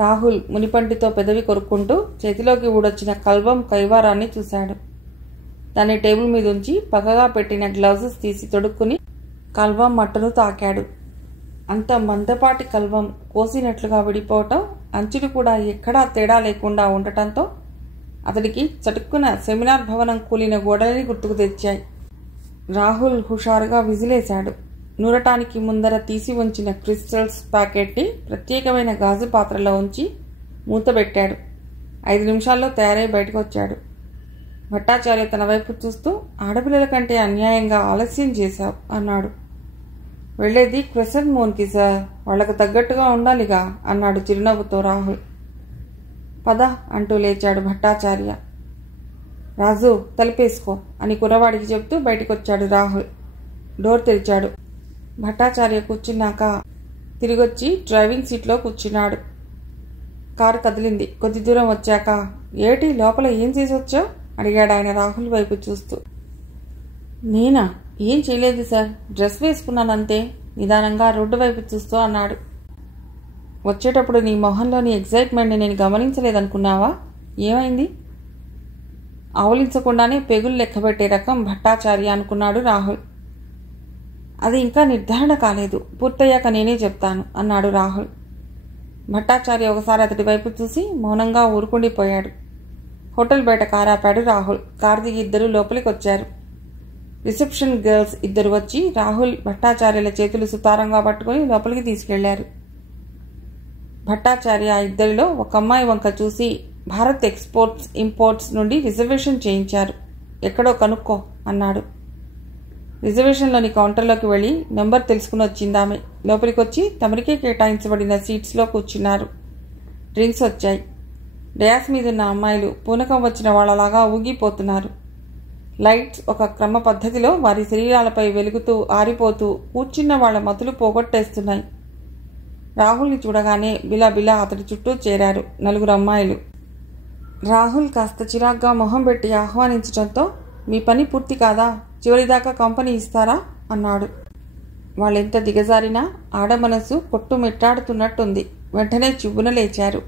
రాహుల్ మునిపంటితో పెదవి కొరుక్కుంటూ చేతిలోకి ఊడొచ్చిన కల్వం కైవారాన్ని చూశాడు. దాన్ని టేబుల్ మీద ఉంచి పక్కగా పెట్టిన గ్లౌజెస్ తీసి తొడుక్కుని కల్వం మట్టను తాకాడు. అంత మందపాటి కల్వం కోసినట్లుగా విడిపోవటం, అంచులు కూడా ఎక్కడా తేడా లేకుండా ఉండటంతో అతడికి చటుక్కున సెమినార్ భవనం కూలిన గోడలని గుర్తుకు తెచ్చాయి. రాహుల్ హుషారుగా విజిలేశాడు. నూరటానికి ముందర తీసి ఉంచిన క్రిస్టల్స్ ప్యాకెట్ని ప్రత్యేకమైన గాజు పాత్రలో ఉంచి మూతబెట్టాడు. 5 నిమిషాల్లో తయారై బయటకు వచ్చాడు. భట్టాచార్య తన వైపు చూస్తూ, ఆడపిల్లల కంటే అన్యాయంగా ఆలస్యం చేశావు అన్నాడు. వెళ్లేది క్రెసెంట్ మూన్కి సార్, వాళ్లకు తగ్గట్టుగా ఉండాలిగా అన్నాడు చిరునవ్వుతో రాహుల్. పద అంటూ లేచాడు భట్టాచార్య. రాజు తలుపేసుకో అని కుర్రవాడికి చెప్తూ బయటికొచ్చాడు రాహుల్. డోర్ తెరిచాడు. భట్టాచార్య కూర్చున్నాక తిరిగొచ్చి డ్రైవింగ్ సీట్లో కూర్చున్నాడు. కారు కదిలింది. కొద్ది దూరం వచ్చాక, ఏటి లోపల ఏం చేసి వచ్చావు అడిగాడు ఆయన రాహుల్ వైపు చూస్తూ. నేనా? ఏం చేయలేదు సార్, డ్రెస్ వేసుకున్నానంతే నిదానంగా రోడ్డు వైపు చూస్తూ అన్నాడు. వచ్చేటప్పుడు నీ మొహంలోని ఎగ్జైట్మెంట్ని నేను గమనించలేదనుకున్నావా? ఏమైంది? ఆవలించకుండానే పెగులు లెక్కబెట్టే రకం భట్టాచార్య అనుకున్నాడు రాహుల్. అది ఇంకా నిర్ధారణ కాలేదు, పూర్తయ్యాక నేనే చెప్తాను అన్నాడు రాహుల్. భట్టాచార్య ఒకసారి అతడి వైపు చూసి మౌనంగా ఊరుకుండిపోయాడు. హోటల్ బయట కారాపాడు రాహుల్. కారు దిగి ఇద్దరు లోపలికి వచ్చారు. రిసెప్షన్ గర్ల్స్ ఇద్దరు వచ్చి రాహుల్ భట్టాచార్యుల చేతులు సుతారంగా పట్టుకుని లోపలికి తీసుకెళ్లారు. భట్టాచార్య ఆ ఇద్దరిలో ఒక అమ్మాయి వంక చూసి, భారత్ ఎక్స్పోర్ట్స్ ఇంపోర్ట్స్ నుండి రిజర్వేషన్ చేయించారు, ఎక్కడో కనుక్కో అన్నాడు. రిజర్వేషన్లోని కౌంటర్లోకి వెళ్లి నెంబర్ తెలుసుకుని వచ్చిందామె. లోపలికి వచ్చి తమరికే కేటాయించబడిన సీట్స్లో కూర్చున్నారు. డ్రింక్స్ వచ్చాయి. డయాస్ మీదున్న అమ్మాయిలు పూనకం వచ్చిన వాళ్ళలాగా ఊగిపోతున్నారు. లైట్స్ ఒక క్రమ పద్ధతిలో వారి శరీరాలపై వెలుగుతూ ఆరిపోతూ కూర్చున్న వాళ్ల మతులు పోగొట్టేస్తున్నాయి. రాహుల్ని చూడగానే బిలాబిలా అతడి చుట్టూ చేరారు 4 అమ్మాయిలు. రాహుల్ కాస్త చిరాగ్గా మొహం పెట్టి ఆహ్వానించడంతో, మీ పని పూర్తి కాదా, చివరిదాకా కంపెనీ ఇస్తారా అన్నాడు. వాళ్ళెంత దిగజారినా ఆడ మనసు కొట్టుమిట్టాడుతున్నట్టుంది. వెంటనే చివ్వున లేచారు.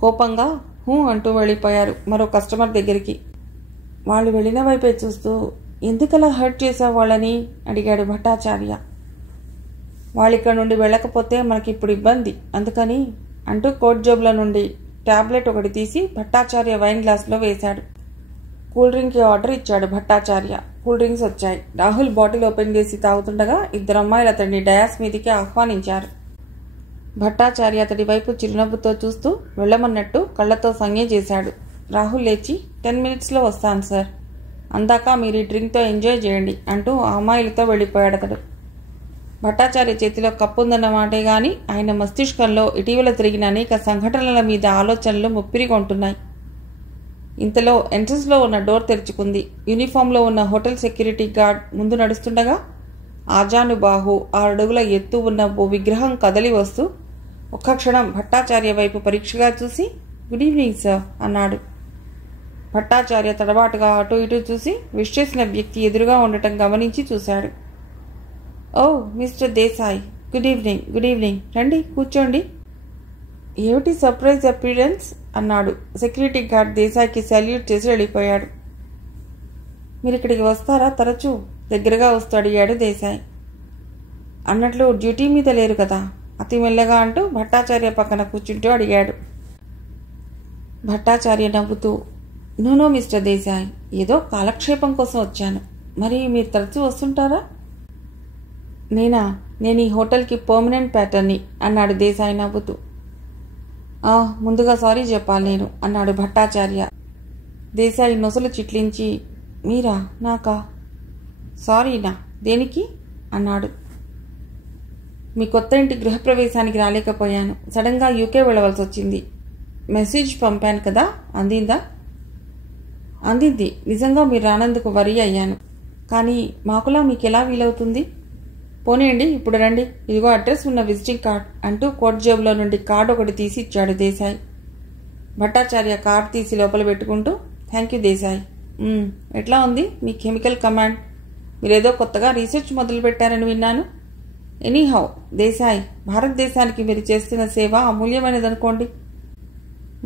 కోపంగా హూ అంటూ వెళ్ళిపోయారు మరో కస్టమర్ దగ్గరికి. వాళ్ళు వెళ్ళిన వైపే చూస్తూ, ఎందుకలా హర్ట్ చేసావు వాళ్ళని అడిగాడు భట్టాచార్య. వాళ్ళిక్కడ నుండి వెళ్ళకపోతే మనకిప్పుడు ఇబ్బంది, అందుకని అంటూ కోట్ జేబుల నుండి టాబ్లెట్ ఒకటి తీసి భట్టాచార్య వైన్ గ్లాసులో వేశాడు. కూల్ డ్రింక్కి ఆర్డర్ ఇచ్చాడు భట్టాచార్య. కూల్ డ్రింక్స్ వచ్చాయి. రాహుల్ బాటిల్ ఓపెన్ చేసి తాగుతుండగా 2 అమ్మాయిలు అతడిని డయాస్ మీదికి ఆహ్వానించారు. భట్టాచార్య అతడి వైపు చిరునవ్వుతో చూస్తూ వెళ్ళమన్నట్టు కళ్లతో సంజ్ఞ చేశాడు. రాహుల్ లేచి 10 మినిట్స్లో వస్తాను సార్, అందాక మీరు ఈ డ్రింక్తో ఎంజాయ్ చేయండి అంటూ ఆ అమ్మాయిలతో వెళ్ళిపోయాడు అతడు. భట్టాచార్య చేతిలో కప్పు ఉందన్న మాటే గాని ఆయన మస్తిష్కంలో ఇటీవల తిరిగిన అనేక సంఘటనల మీద ఆలోచనలు ముప్పిరికొంటున్నాయి. ఇంతలో ఎంట్రన్స్లో ఉన్న డోర్ తెరుచుకుంది. యూనిఫామ్లో ఉన్న హోటల్ సెక్యూరిటీ గార్డ్ ముందు నడుస్తుండగా ఆజానుబాహు 6 అడుగుల ఎత్తు ఉన్న ఓ విగ్రహం కదలి వస్తూ ఒక్క క్షణం భట్టాచార్య వైపు పరీక్షగా చూసి, గుడ్ ఈవినింగ్ సార్ అన్నాడు. భట్టాచార్య తడబాటుగా అటు ఇటు చూసి విష్ చేసిన వ్యక్తి ఎదురుగా ఉండటం గమనించి చూశాడు. Oh mister Desai, good evening. Good evening, రండి కూర్చోండి. ఏమిటి సర్ప్రైజ్ అపీరెన్స్ అన్నాడు. సెక్యూరిటీ గార్డ్ దేశాయ్కి సల్యూట్ చేసి వెళ్ళిపోయాడు. మీరు ఇక్కడికి వస్తారా తరచూ, దగ్గరగా వస్తూ అడిగాడు దేశాయ్. అన్నట్లు డ్యూటీ మీద లేరు కదా అతి మెల్లగా అంటూ భట్టాచార్య పక్కన కూర్చుంటూ అడిగాడు. భట్టాచార్య నవ్వుతూ, నో మిస్టర్ దేశాయ్, ఏదో కాలక్షేపం కోసం వచ్చాను. మరి మీరు తరచూ వస్తుంటారా? నేను ఈ హోటల్కి పర్మనెంట్ ప్యాటర్న్ని అన్నాడు దేశాయ్ నవ్వుతూ. ముందుగా సారీ చెప్పాలి నేను అన్నాడు భట్టాచార్య. దేశాయ్ నొసలు చిట్లించి, మీరా, నాకా? సారీనా, దేనికి అన్నాడు. మీ కొత్త ఇంటి గృహప్రవేశానికి రాలేకపోయాను, సడన్గా యూకే వెళ్ళవలసి వచ్చింది. మెసేజ్ పంపాను కదా, అందిందా? అందింది. నిజంగా మీరు రానందుకు వరీ అయ్యాను, కానీ మాకులా మీకెలా వీలవుతుంది? పోనీయండి, ఇప్పుడు రండి, ఇదిగో అడ్రస్ ఉన్న విజిటింగ్ కార్డ్ అంటూ కోట్ జేబులో నుండి కార్డు ఒకటి తీసి ఇచ్చాడు దేశాయ్. భట్టాచార్య కార్డు తీసి లోపల పెట్టుకుంటూ, థ్యాంక్ యూ దేశాయ్. ఎట్లా ఉంది మీ కెమికల్ కమాండ్? మీరేదో కొత్తగా రీసెర్చ్ మొదలుపెట్టారని విన్నాను. ఎనీహౌ దేశాయ్, భారతదేశానికి మీరు చేస్తున్న సేవ అమూల్యమైనదనుకోండి.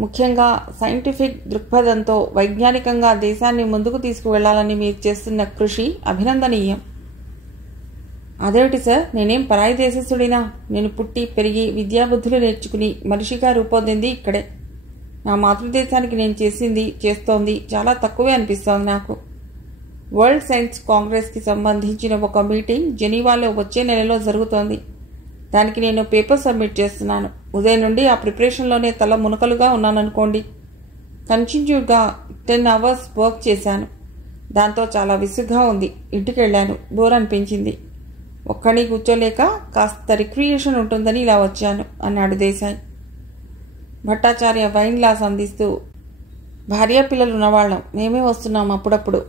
ముఖ్యంగా సైంటిఫిక్ దృక్పథంతో వైజ్ఞానికంగా దేశాన్ని ముందుకు తీసుకువెళ్లాలని మీరు చేస్తున్న కృషి అభినందనీయం. అదేమిటి సార్, నేనేం పరాయి దేశస్థుడినా? నేను పుట్టి పెరిగి విద్యాబుద్ధులు నేర్చుకుని మనిషిగా రూపొందింది ఇక్కడే. నా మాతృదేశానికి నేను చేస్తోంది చాలా తక్కువే అనిపిస్తోంది నాకు. వరల్డ్ సైన్స్ కాంగ్రెస్కి సంబంధించిన ఒక మీటింగ్ జెనీవాలో వచ్చే నెలలో జరుగుతోంది. దానికి నేను పేపర్ సబ్మిట్ చేస్తున్నాను. ఉదయం నుండి ఆ ప్రిపరేషన్లోనే తల మునకలుగా ఉన్నాననుకోండి. కంటిన్యూగా 10 hours వర్క్ చేశాను. దాంతో చాలా విసుగ్గా ఉంది. ఇంటికి వెళ్ళాను. బోర్ అనిపించింది. ఒక్కడిని కూర్చోలేక కాస్త రిక్రియేషన్ ఉంటుందని ఇలా వచ్చాను అన్నాడు దేశాయ్. భట్టాచార్య వైన్ గ్లాస్ అందిస్తూ, భార్య పిల్లలు ఉన్నవాళ్ళం, మేమే వస్తున్నాం అప్పుడప్పుడు.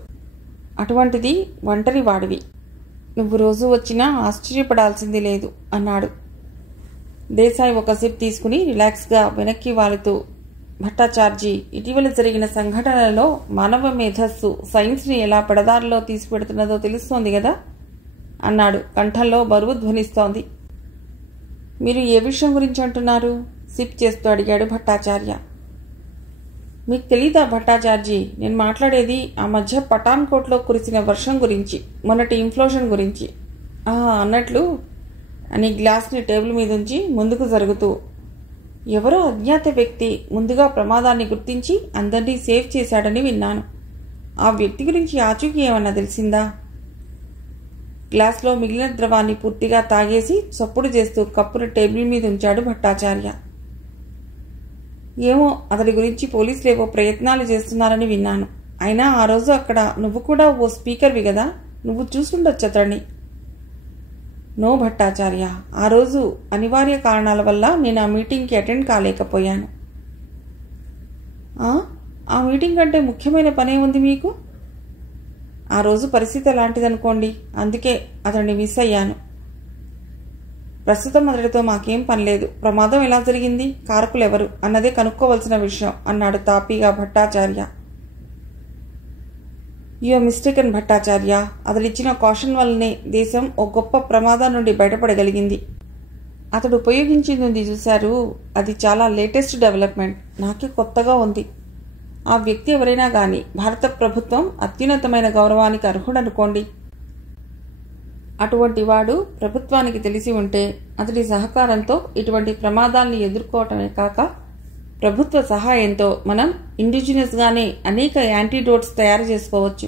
అటువంటిది ఒంటరి వాడివి. నువ్వు రోజు వచ్చినా ఆశ్చర్యపడాల్సింది లేదు అన్నాడు. దేశాయ్ ఒక సిప్ తీసుకుని రిలాక్స్గా వెనక్కి వాలుతూ, భట్టాచార్జీ, ఇటీవల జరిగిన సంఘటనలలో మానవ మేధస్సు సైన్స్ని ఎలా పెడదారిలో తీసుకుపెడుతున్నదో తెలుస్తోంది కదా అన్నాడు. కంఠంలో బరువు ధ్వనిస్తోంది. మీరు ఏ విషయం గురించి అంటున్నారు? సిప్ చేస్తూ అడిగాడు భట్టాచార్య. మీకు తెలీదా భట్టాచార్జీ, నేను మాట్లాడేది ఆ మధ్య పఠాన్కోట్లో కురిసిన వర్షం గురించి, మొన్నటి ఇన్ఫ్లోషన్ గురించి. అన్నట్లు అని గ్లాస్ని టేబుల్ మీద ఉంచి ముందుకు జరుగుతూ, ఎవరో అజ్ఞాత వ్యక్తి ముందుగా ప్రమాదాన్ని గుర్తించి అందరినీ సేవ్ చేశాడని విన్నాను. ఆ వ్యక్తి గురించి ఆచూకీ ఏమన్నా తెలిసిందా? గ్లాస్లో మిగిలిన ద్రవాన్ని పూర్తిగా తాగేసి చప్పుడు చేస్తూ కప్పును టేబుల్ మీద ఉంచాడు భట్టాచార్య. ఏమో, అతడి గురించి పోలీసులు ఏవో ప్రయత్నాలు చేస్తున్నారని విన్నాను. అయినా ఆ రోజు అక్కడ నువ్వు కూడా ఓ స్పీకర్వి కదా, నువ్వు చూసుండొచ్చు అతడిని. నో భట్టాచార్య, ఆ రోజు అనివార్య కారణాల వల్ల నేను ఆ మీటింగ్కి అటెండ్ కాలేకపోయాను. ఆ మీటింగ్ కంటే ముఖ్యమైన పనే ఉంది మీకు? ఆ రోజు పరిస్థితి అలాంటిదనుకోండి, అందుకే అతన్ని మిస్ అయ్యాను. ప్రస్తుతం అతడితో మాకేం పనిలేదు. ప్రమాదం ఎలా జరిగింది, కారకులెవరు అన్నదే కనుక్కోవలసిన విషయం అన్నాడు తాపీగా Bhattacharya. You are mistaken Bhattacharya. అతడిచ్చిన కాషన్ వల్లనే దేశం ఓ గొప్ప ప్రమాదం నుండి బయటపడగలిగింది. అతడు ఉపయోగించింది చూశారు, అది చాలా లేటెస్ట్ డెవలప్మెంట్. నాకే కొత్తగా ఉంది. ఆ వ్యక్తి ఎవరైనా కానీ భారత ప్రభుత్వం అత్యున్నతమైన గౌరవానికి అర్హుడనుకోండి. అటువంటి వాడు ప్రభుత్వానికి తెలిసి ఉంటే అతడి సహకారంతో ఇటువంటి ప్రమాదాల్ని ఎదుర్కోవటమే కాక ప్రభుత్వ సహాయంతో మనం ఇండిజినస్గానే అనేక యాంటీడోట్స్ తయారు చేసుకోవచ్చు.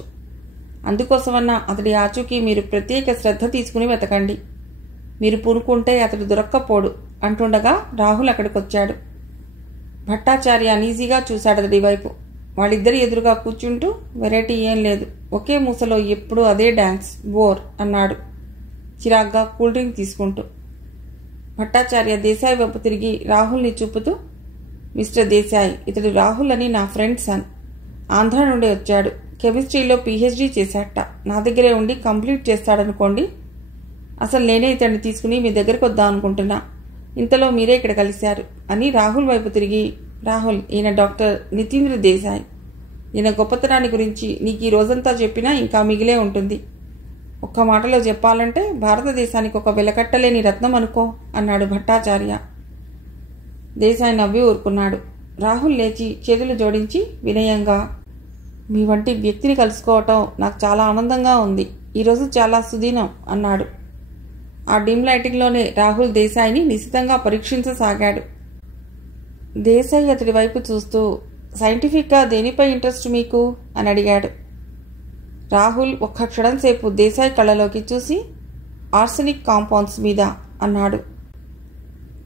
అందుకోసమన్నా అతడి ఆచూకీ మీరు ప్రత్యేక శ్రద్ధ తీసుకుని వెతకండి. మీరు పూనుకుంటే అతడు దొరక్కపోడు అంటుండగా రాహుల్ అక్కడికొచ్చాడు. భట్టాచార్య అనీజీగా చూశాడు అతడి వైపు. వాళ్ళిద్దరి ఎదురుగా కూర్చుంటూ, వెరైటీ ఏం లేదు, ఒకే మూసలో ఎప్పుడూ అదే డాన్స్, బోర్ అన్నాడు చిరాగ్గా కూల్ డ్రింక్ తీసుకుంటూ. భట్టాచార్య దేశాయ్ వైపు తిరిగి రాహుల్ని చూపుతూ, మిస్టర్ దేశాయ్, ఇతడు రాహుల్ అని నా ఫ్రెండ్ సన్. ఆంధ్ర నుండి వచ్చాడు. కెమిస్ట్రీలో PhD చేశాట. నా దగ్గరే ఉండి కంప్లీట్ చేస్తాడనుకోండి. అసలు నేనే ఇతన్ని తీసుకుని మీ దగ్గరకు వద్దాం అనుకుంటున్నా. ఇంతలో మీరే ఇక్కడ కలిశారు అని రాహుల్ వైపు తిరిగి, రాహుల్, ఈయన డాక్టర్ నితీంద్ర దేశాయ్. ఈయన గొప్పతనాన్ని గురించి నీకు ఈ రోజంతా చెప్పినా ఇంకా మిగిలే ఉంటుంది. ఒక్క మాటలో చెప్పాలంటే భారతదేశానికి ఒక వెలకట్టలేని రత్నం అనుకో అన్నాడు భట్టాచార్య. దేశాయ్ నవ్వి ఊరుకున్నాడు. రాహుల్ లేచి చేతులు జోడించి వినయంగా, మీ వంటి వ్యక్తిని కలుసుకోవటం నాకు చాలా ఆనందంగా ఉంది. ఈరోజు చాలా సుదినం అన్నాడు. ఆ డిమ్ లైటింగ్లోనే రాహుల్ దేశాయ్ని నిశితంగా పరీక్షించసాగాడు. దేశాయ్ అతడి వైపు చూస్తూ, సైంటిఫిక్గా దేనిపై ఇంట్రెస్ట్ మీకు అని అడిగాడు. రాహుల్ ఒక్క క్షణం సేపు దేశాయ్ కళ్ళలోకి చూసి, ఆర్సెనిక్ కాంపౌండ్స్ మీద అన్నాడు.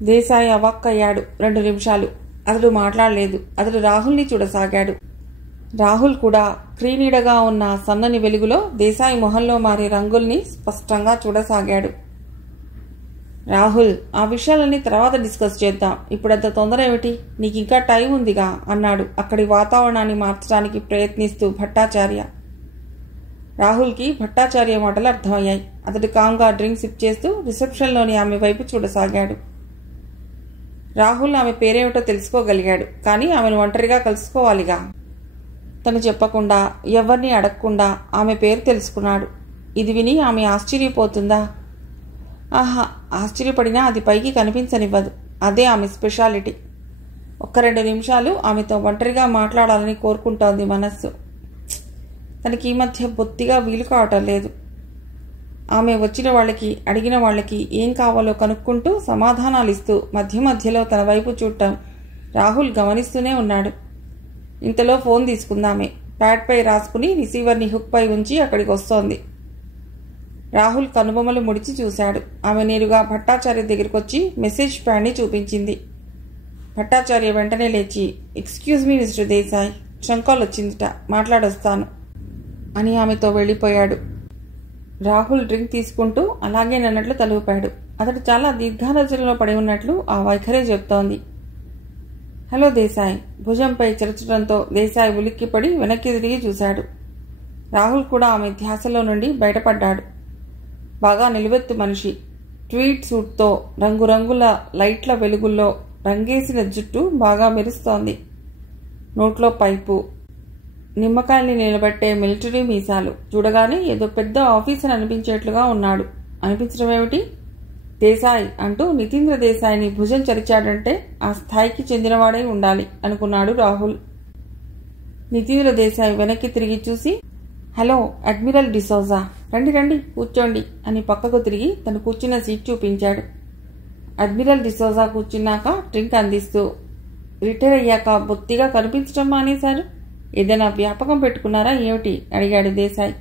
దేశాయ్ అవాక్కయ్యాడు. 2 నిమిషాలు అతడు మాట్లాడలేదు. అతడు రాహుల్ని చూడసాగాడు. రాహుల్ కూడా క్రీనీడగా ఉన్న సన్నని వెలుగులో దేశాయ్ మొహంలో మారే రంగుల్ని స్పష్టంగా చూడసాగాడు. రాహుల్, ఆ విషయాలన్నీ తర్వాత డిస్కస్ చేద్దాం. ఇప్పుడంత తొందర ఏమిటి? నీకు ఇంకా టైం ఉందిగా అన్నాడు అక్కడి వాతావరణాన్ని మార్చడానికి ప్రయత్నిస్తూ భట్టాచార్య. రాహుల్కి భట్టాచార్య మాటలు అర్థమయ్యాయి. అతడు కాంగా డ్రింక్ సిప్ చేస్తూ రిసెప్షన్లోని ఆమె వైపు చూడసాగాడు. రాహుల్ ఆమె పేరేమిటో తెలుసుకోగలిగాడు. కానీ ఆమెను ఒంటరిగా కలుసుకోవాలిగా. తను చెప్పకుండా, ఎవరిని అడగకుండా ఆమె పేరు తెలుసుకున్నాడు. ఇది విని ఆమె ఆశ్చర్యపోతుందా? ఆశ్చర్యపడినా అది పైకి కనిపించనివ్వదు. అదే ఆమె స్పెషాలిటీ. ఒక్క 2 నిమిషాలు ఆమెతో ఒంటరిగా మాట్లాడాలని కోరుకుంటోంది మనస్సు. తనకి ఈ మధ్య బొత్తిగా వీలు కావటం లేదు. ఆమె వచ్చిన వాళ్ళకి, అడిగిన వాళ్ళకి ఏం కావాలో కనుక్కుంటూ సమాధానాలు ఇస్తూ మధ్య మధ్యలో తన వైపు చూడటం రాహుల్ గమనిస్తూనే ఉన్నాడు. ఇంతలో ఫోన్ తీసుకుందామే. ప్యాడ్పై రాసుకుని రిసీవర్ని హుక్పై ఉంచి అక్కడికి వస్తోంది. రాహుల్ కనుబొమ్మలు ముడిచి చూశాడు. ఆమె నేరుగా భట్టాచార్య దగ్గరికొచ్చి మెసేజ్ ప్యాడ్ని చూపించింది. భట్టాచార్య వెంటనే లేచి, excuse me mister Desai, trunk call వచ్చిందిట, మాట్లాడొస్తాను అని ఆమెతో వెళ్ళిపోయాడు. రాహుల్ డ్రింక్ తీసుకుంటూ అలాగేనన్నట్లు తలూపాడు. అతడు చాలా దీర్ఘాలోచనలో పడి ఉన్నట్లు ఆ వైఖరే చెప్తోంది. హలో దేశాయ్. భుజంపై చెరచడంతో దేశాయ్ ఉలిక్కిపడి వెనక్కి తిరిగి చూశాడు. రాహుల్ కూడా ఆమె ధ్యాసలో నుండి బయటపడ్డాడు. బాగా నిలువెత్తు మనిషి. ట్వీడ్ సూట్తో రంగురంగుల లైట్ల వెలుగుల్లో రంగేసిన జుట్టు బాగా మెరుస్తోంది. నోట్లో పైపు, నిమ్మకాయల్ని నిలబెట్టే మిలిటరీ మీసాలు. చూడగానే ఏదో పెద్ద ఆఫీసర్ అనిపించేట్లుగా ఉన్నాడు. అనిపించడమేమిటి? దేశాయ్ అంటూ నితీంద్ర దేశాయ్ని భుజం చరిచాడంటే ఆ స్థాయికి చెందినవాడై ఉండాలి అనుకున్నాడు రాహుల్. నితీంద్ర దేశాయ్ వెనక్కి తిరిగి చూసి, హలో అడ్మిరల్ డిసోజా, రండి రండి కూర్చోండి అని పక్కకు తిరిగి తను కూర్చున్న సీట్ చూపించాడు. అడ్మిరల్ డిసోజా కూర్చున్నాక డ్రింక్ అందిస్తూ, రిటైర్ అయ్యాక బొత్తిగా కనిపించడం మానేశారు, ఏదైనా వ్యాపకం పెట్టుకున్నారా ఏమిటి అడిగాడు దేశాయ్.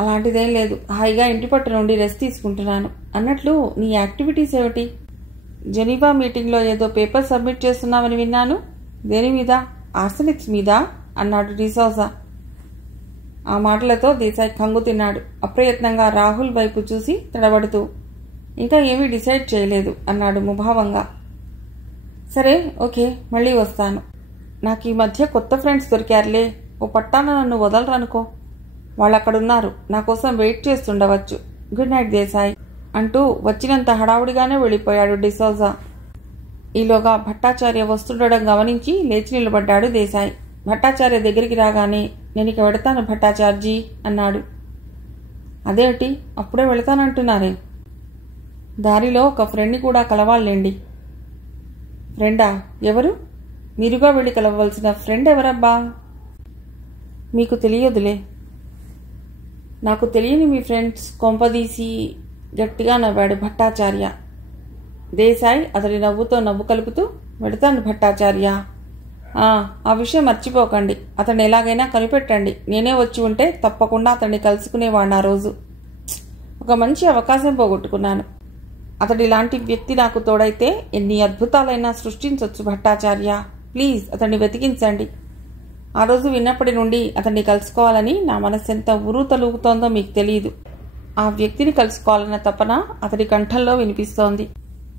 అలాంటిదేం లేదు, హాయిగా ఇంటి పట్టు నుండి రెస్ట్ తీసుకుంటున్నాను. అన్నట్లు నీ యాక్టివిటీస్ ఏమిటి? జెనీవా మీటింగ్లో ఏదో పేపర్ సబ్మిట్ చేస్తున్నామని విన్నాను. దేని మీద? ఆర్సెనిక్స్ మీద అన్నాడు డిసోజా. ఆ మాటలతో దేశాయ్ కంగు తిన్నాడు. అప్రయత్నంగా రాహుల్ వైపు చూసి తడబడుతూ, ఇంకా ఏమీ డిసైడ్ చేయలేదు అన్నాడు ముభావంగా. సరే ఓకే, మళ్ళీ వస్తాను. నాకు ఈ మధ్య కొత్త ఫ్రెండ్స్ దొరికారులే, ఓ పట్టాన నన్ను వదలరనుకో. వాళ్ళక్కడున్నారు, నా కోసం వెయిట్ చేస్తుండవచ్చు. గుడ్ నైట్ దేశాయ్ అంటూ వచ్చినంత హడావుడిగానే వెళ్ళిపోయాడు డిసోజా. ఈలోగా భట్టాచార్య వస్తుండడం గమనించి లేచి నిలబడ్డాడు దేశాయ్. భట్టాచార్య దగ్గరికి రాగానే, నేను ఇక వెడతాను భట్టాచార్జీ అన్నాడు. అదేమిటి అప్పుడే వెళతానంటున్నారే? దారిలో ఒక ఫ్రెండ్ని కూడా కలవాళ్ళేండి. ఫ్రెండా? ఎవరు? మీరుగా వెళ్ళి కలవలసిన ఫ్రెండ్ ఎవరబ్బా? మీకు తెలియదులే. నాకు తెలియని మీ ఫ్రెండ్స్ కొంపదీసి గట్టిగా నవ్వాడు భట్టాచార్య. దేశాయ్ అతడి నవ్వుతో నవ్వు కలుపుతూ, వెడతాను భట్టాచార్య. ఆ విషయం మర్చిపోకండి. అతన్ని ఎలాగైనా కనిపెట్టండి. నేనే వచ్చి ఉంటే తప్పకుండా అతన్ని కలుసుకునేవాడిని. ఆ రోజు ఒక మంచి అవకాశం పోగొట్టుకున్నాను. అతడి లాంటి వ్యక్తి నాకు తోడైతే ఎన్ని అద్భుతాలైనా సృష్టించవచ్చు భట్టాచార్య. ప్లీజ్ అతన్ని వెతికించండి. ఆ రోజు విన్నప్పటి నుండి అతన్ని కలుసుకోవాలని నా మనస్సు ఎంత ఉరు తలుగుతోందో మీకు తెలియదు. ఆ వ్యక్తిని కలుసుకోవాలన్న తపన అతడి కంఠంలో వినిపిస్తోంది.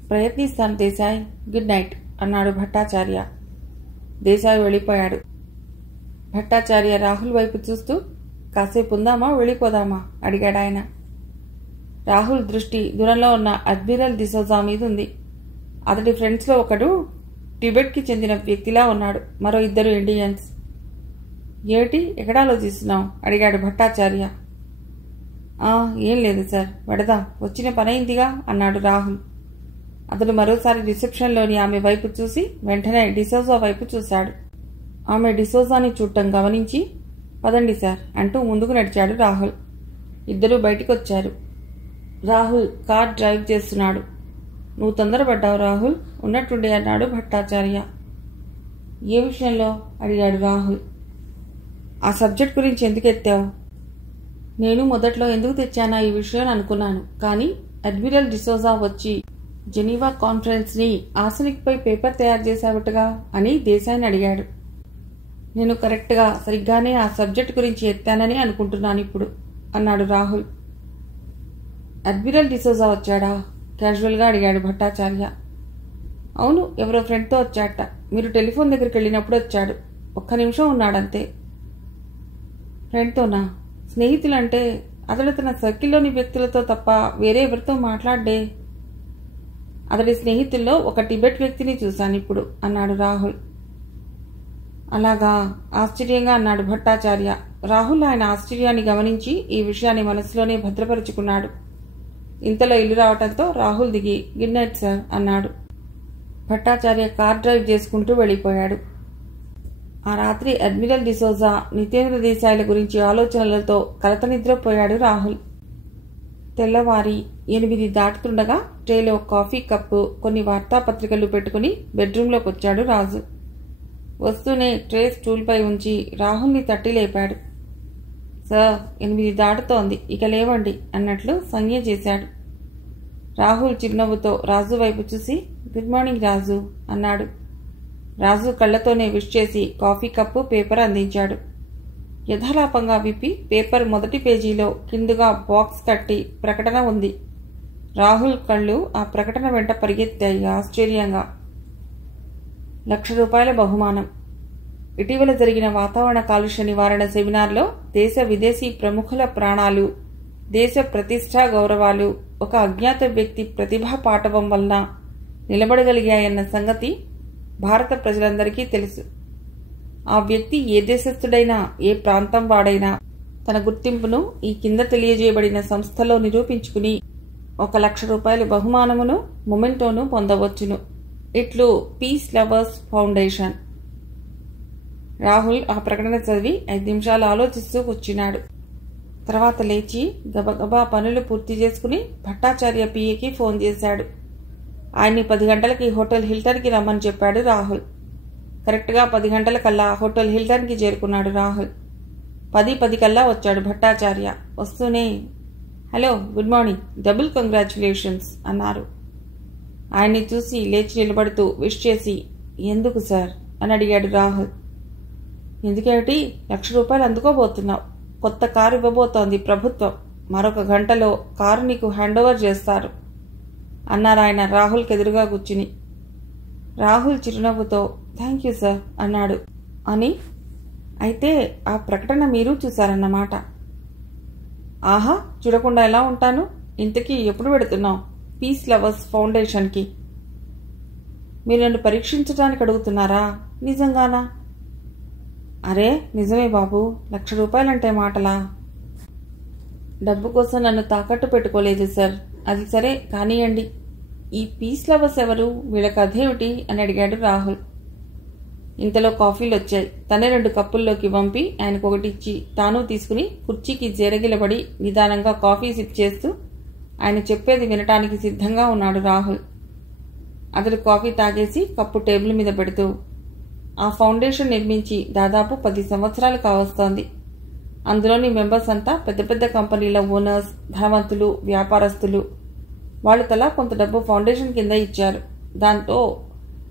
ప్రయత్నిస్తాను దేశాయ్. గుడ్ నైట్ అన్నాడు భట్టాచార్య. దేశాయ్ వెళ్ళిపోయాడు. భట్టాచార్య రాహుల్ వైపు చూస్తూ, కాసేపు ఉందామా వెళ్ళిపోదామా అడిగాడు ఆయన. రాహుల్ దృష్టి దూరంలో ఉన్న అడ్మిరల్ డిసోజా మీద ఉంది. అతడి ఫ్రెండ్స్లో ఒకడు టిబెట్కి చెందిన వ్యక్తిలా ఉన్నాడు. మరో 2 ఇండియన్స్. ఏమిటి ఎక్కడ ఆలోచిస్తున్నావు అడిగాడు భట్టాచార్య. ఏం లేదు సార్, వెడదాం, వచ్చిన పనైందిగా అన్నాడు రాహుల్. అతడు మరోసారి రిసెప్షన్లోని ఆమె వైపు చూసి వెంటనే డిసోజా వైపు చూశాడు. ఆమె డిసోజాని చూడటం గమనించి, పదండి సార్ అంటూ ముందుకు నడిచాడు రాహుల్. ఇద్దరూ బయటికి వచ్చారు. రాహుల్ కార్ డ్రైవ్ చేస్తున్నాడు. నువ్వు తొందరపడ్డావు రాహుల్, ఉన్నట్టుండి అన్నాడు భట్టాచార్య. ఏ విషయంలో అడిగాడు రాహుల్. ఆ సబ్జెక్ట్ గురించి ఎందుకు ఎత్తావు? నేను మొదట్లో ఎందుకు తెచ్చానా ఈ విషయం అనుకున్నాను. కానీ అడ్మిరల్ డిసోజా వచ్చి జెనీవా కాన్ఫరెన్స్ని ఆర్సెనిక్పై పేపర్ తయారు చేశావుటగా అని దేశాయ్ని అడిగాడు. నేను కరెక్ట్గా సరిగ్గానే ఆ సబ్జెక్ట్ గురించి ఎత్తానని అనుకుంటున్నాను ఇప్పుడు అన్నాడు రాహుల్. అడ్మిరల్ డిసోజా వచ్చాడా? క్యాజువల్గా అడిగాడు భట్టాచార్య. అవును, ఎవరో ఫ్రెండ్తో వచ్చాట. మీరు టెలిఫోన్ దగ్గరికి వెళ్ళినప్పుడు వచ్చాడు. 1 నిమిషం ఉన్నాడంతే. ఫ్రెండ్తోనా? స్నేహితులంటే అతడు తన సర్కిల్లోని వ్యక్తులతో తప్ప వేరే ఎవరితో మాట్లాడే. అతడి స్నేహితుల్లో ఒక టిబెట్ వ్యక్తిని చూశాను ఇప్పుడు అన్నాడు రాహుల్. అలాగా, ఆశ్చర్యంగా అన్నాడు భట్టాచార్య. రాహుల్ ఆయన ఆశ్చర్యాన్ని గమనించి ఈ విషయాన్ని మనసులోనే భద్రపరుచుకున్నాడు. ఇంతలో ఇల్లు రావటంతో రాహుల్ దిగి, గుడ్ నైట్ సార్ అన్నాడు. భట్టాచార్య కార్ డ్రైవ్ చేసుకుంటూ వెళ్ళిపోయాడు. ఆ రాత్రి అడ్మిరల్ డిసోజా, నితేంద్ర దేశాయ్ల గురించి ఆలోచనలతో కలత నిద్రపోయాడు రాహుల్. తెల్లవారి 8 దాటుతుండగా ట్రేలో కాఫీ కప్పు, కొన్ని వార్తాపత్రికలు పెట్టుకుని బెడ్రూంలోకి వచ్చాడు రాజు. వస్తూనే ట్రే స్టూల్పై ఉంచి రాహుల్ని తట్టి లేపాడు. సార్, 8 దాటుతోంది, ఇక లేవండి అన్నట్లు సంజ్ఞ చేశాడు. రాహుల్ చిరునవ్వుతో రాజు వైపు చూసి గుడ్ మార్నింగ్ రాజు అన్నాడు. రాజు కళ్లతోనే విష్ చేసి కాఫీ కప్పు, పేపర్ అందించాడు. యథాలాపంగా విప్పి పేపర్ మొదటి పేజీలో కిందుగా బాక్స్ కట్టి ప్రకటన ఉంది. రాహుల్ కళ్ళు ఆ ప్రకటన వెంట పరిగెత్తాయి ఆశ్చర్యంగా. ₹1,00,000 బహుమానం. ఇటీవల జరిగిన వాతావరణ కాలుష్య నివారణ సెమినార్లో దేశ విదేశీ ప్రముఖుల ప్రాణాలు, దేశ ప్రతిష్టా గౌరవాలు ఒక అజ్ఞాత వ్యక్తి ప్రతిభా పాటవం వలన నిలబడగలిగాయన్న సంగతి భారత ప్రజలందరికీ తెలుసు. ఆ వ్యక్తి ఏ దేశస్థుడైనా, ఏ ప్రాంతం వాడైనా తన గుర్తింపును ఈ కింద తెలియజేయబడిన సంస్థలో నిరూపించుకుని ₹1,00,000 బహుమానమును, మొమెంటోను పొందవచ్చును. ఇట్లు పీస్ లవర్స్ ఫౌండేషన్. రాహుల్ ఆ ప్రకటన చదివి 5 నిమిషాలు ఆలోచిస్తూ కూర్చున్నాడు. తర్వాత లేచి గబగబా పనులు పూర్తి చేసుకుని భట్టాచార్య పిఏకి ఫోన్ చేశాడు. ఆయన్ని 10 గంటలకి హోటల్ హిల్టన్కి రమ్మని చెప్పాడు రాహుల్. కరెక్ట్గా 10 గంటలకల్లా హోటల్ హిల్టన్కి చేరుకున్నాడు రాహుల్. 10:10 కల్లా వచ్చాడు భట్టాచార్య. వస్తూనే hello, good morning, double congratulations అన్నారు. ఆయన్ని చూసి లేచి నిలబడుతూ విష్ చేసి ఎందుకు సార్ అని అడిగాడు రాహుల్. ఎందుకేమిటి, ₹1,00,000 అందుకోబోతున్నావు. కొత్త కారు ఇవ్వబోతోంది ప్రభుత్వం. మరొక గంటలో కారు నీకు హ్యాండ్ ఓవర్ చేస్తారు అన్నారు ఆయన రాహుల్కి ఎదురుగా కూర్చుని. రాహుల్ చిరునవ్వుతో థ్యాంక్ యూ సార్ అన్నాడు. అని అయితే ఆ ప్రకటన మీరు చూశారన్నమాట. ఆహా, చూడకుండా ఎలా ఉంటాను. ఇంతకీ ఎప్పుడు పెడుతున్నావు పీస్ లవర్స్ ఫౌండేషన్కి? మీరు నన్ను పరీక్షించడానికి అడుగుతున్నారా? నిజంగానా? అరే నిజమే బాబు, ₹1,00,000 అంటే మాటలా? డబ్బు కోసం నన్ను తాకట్టు పెట్టుకోలేదు సార్. అది సరే కానియండి. ఈ పీస్ లవర్స్ ఎవరు, వీళ్ళ కథేమిటి అని అడిగాడు రాహుల్. ఇంతలో కాఫీలు వచ్చాయి. తనే 2 కప్పుల్లోకి పంపి ఆయనకు ఒకటి ఇచ్చి తాను తీసుకుని కుర్చీకి జేరగిలబడి నిదానంగా కాఫీ సిప్ చేస్తూ ఆయన చెప్పేది వినటానికి సిద్ధంగా ఉన్నాడు రాహుల్. అతడు కాఫీ తాగేసి కప్పు టేబుల్ మీద పెడుతూ ఆ ఫౌండేషన్ నిర్మించి దాదాపు 10 సంవత్సరాలు కావస్తోంది. అందులోని మెంబర్స్ అంతా పెద్ద పెద్ద కంపెనీల ఓనర్స్, ధనవంతులు, వ్యాపారస్తులు. వాళ్ళు తలా కొంత డబ్బు ఫౌండేషన్ కింద ఇచ్చారు. దాంతో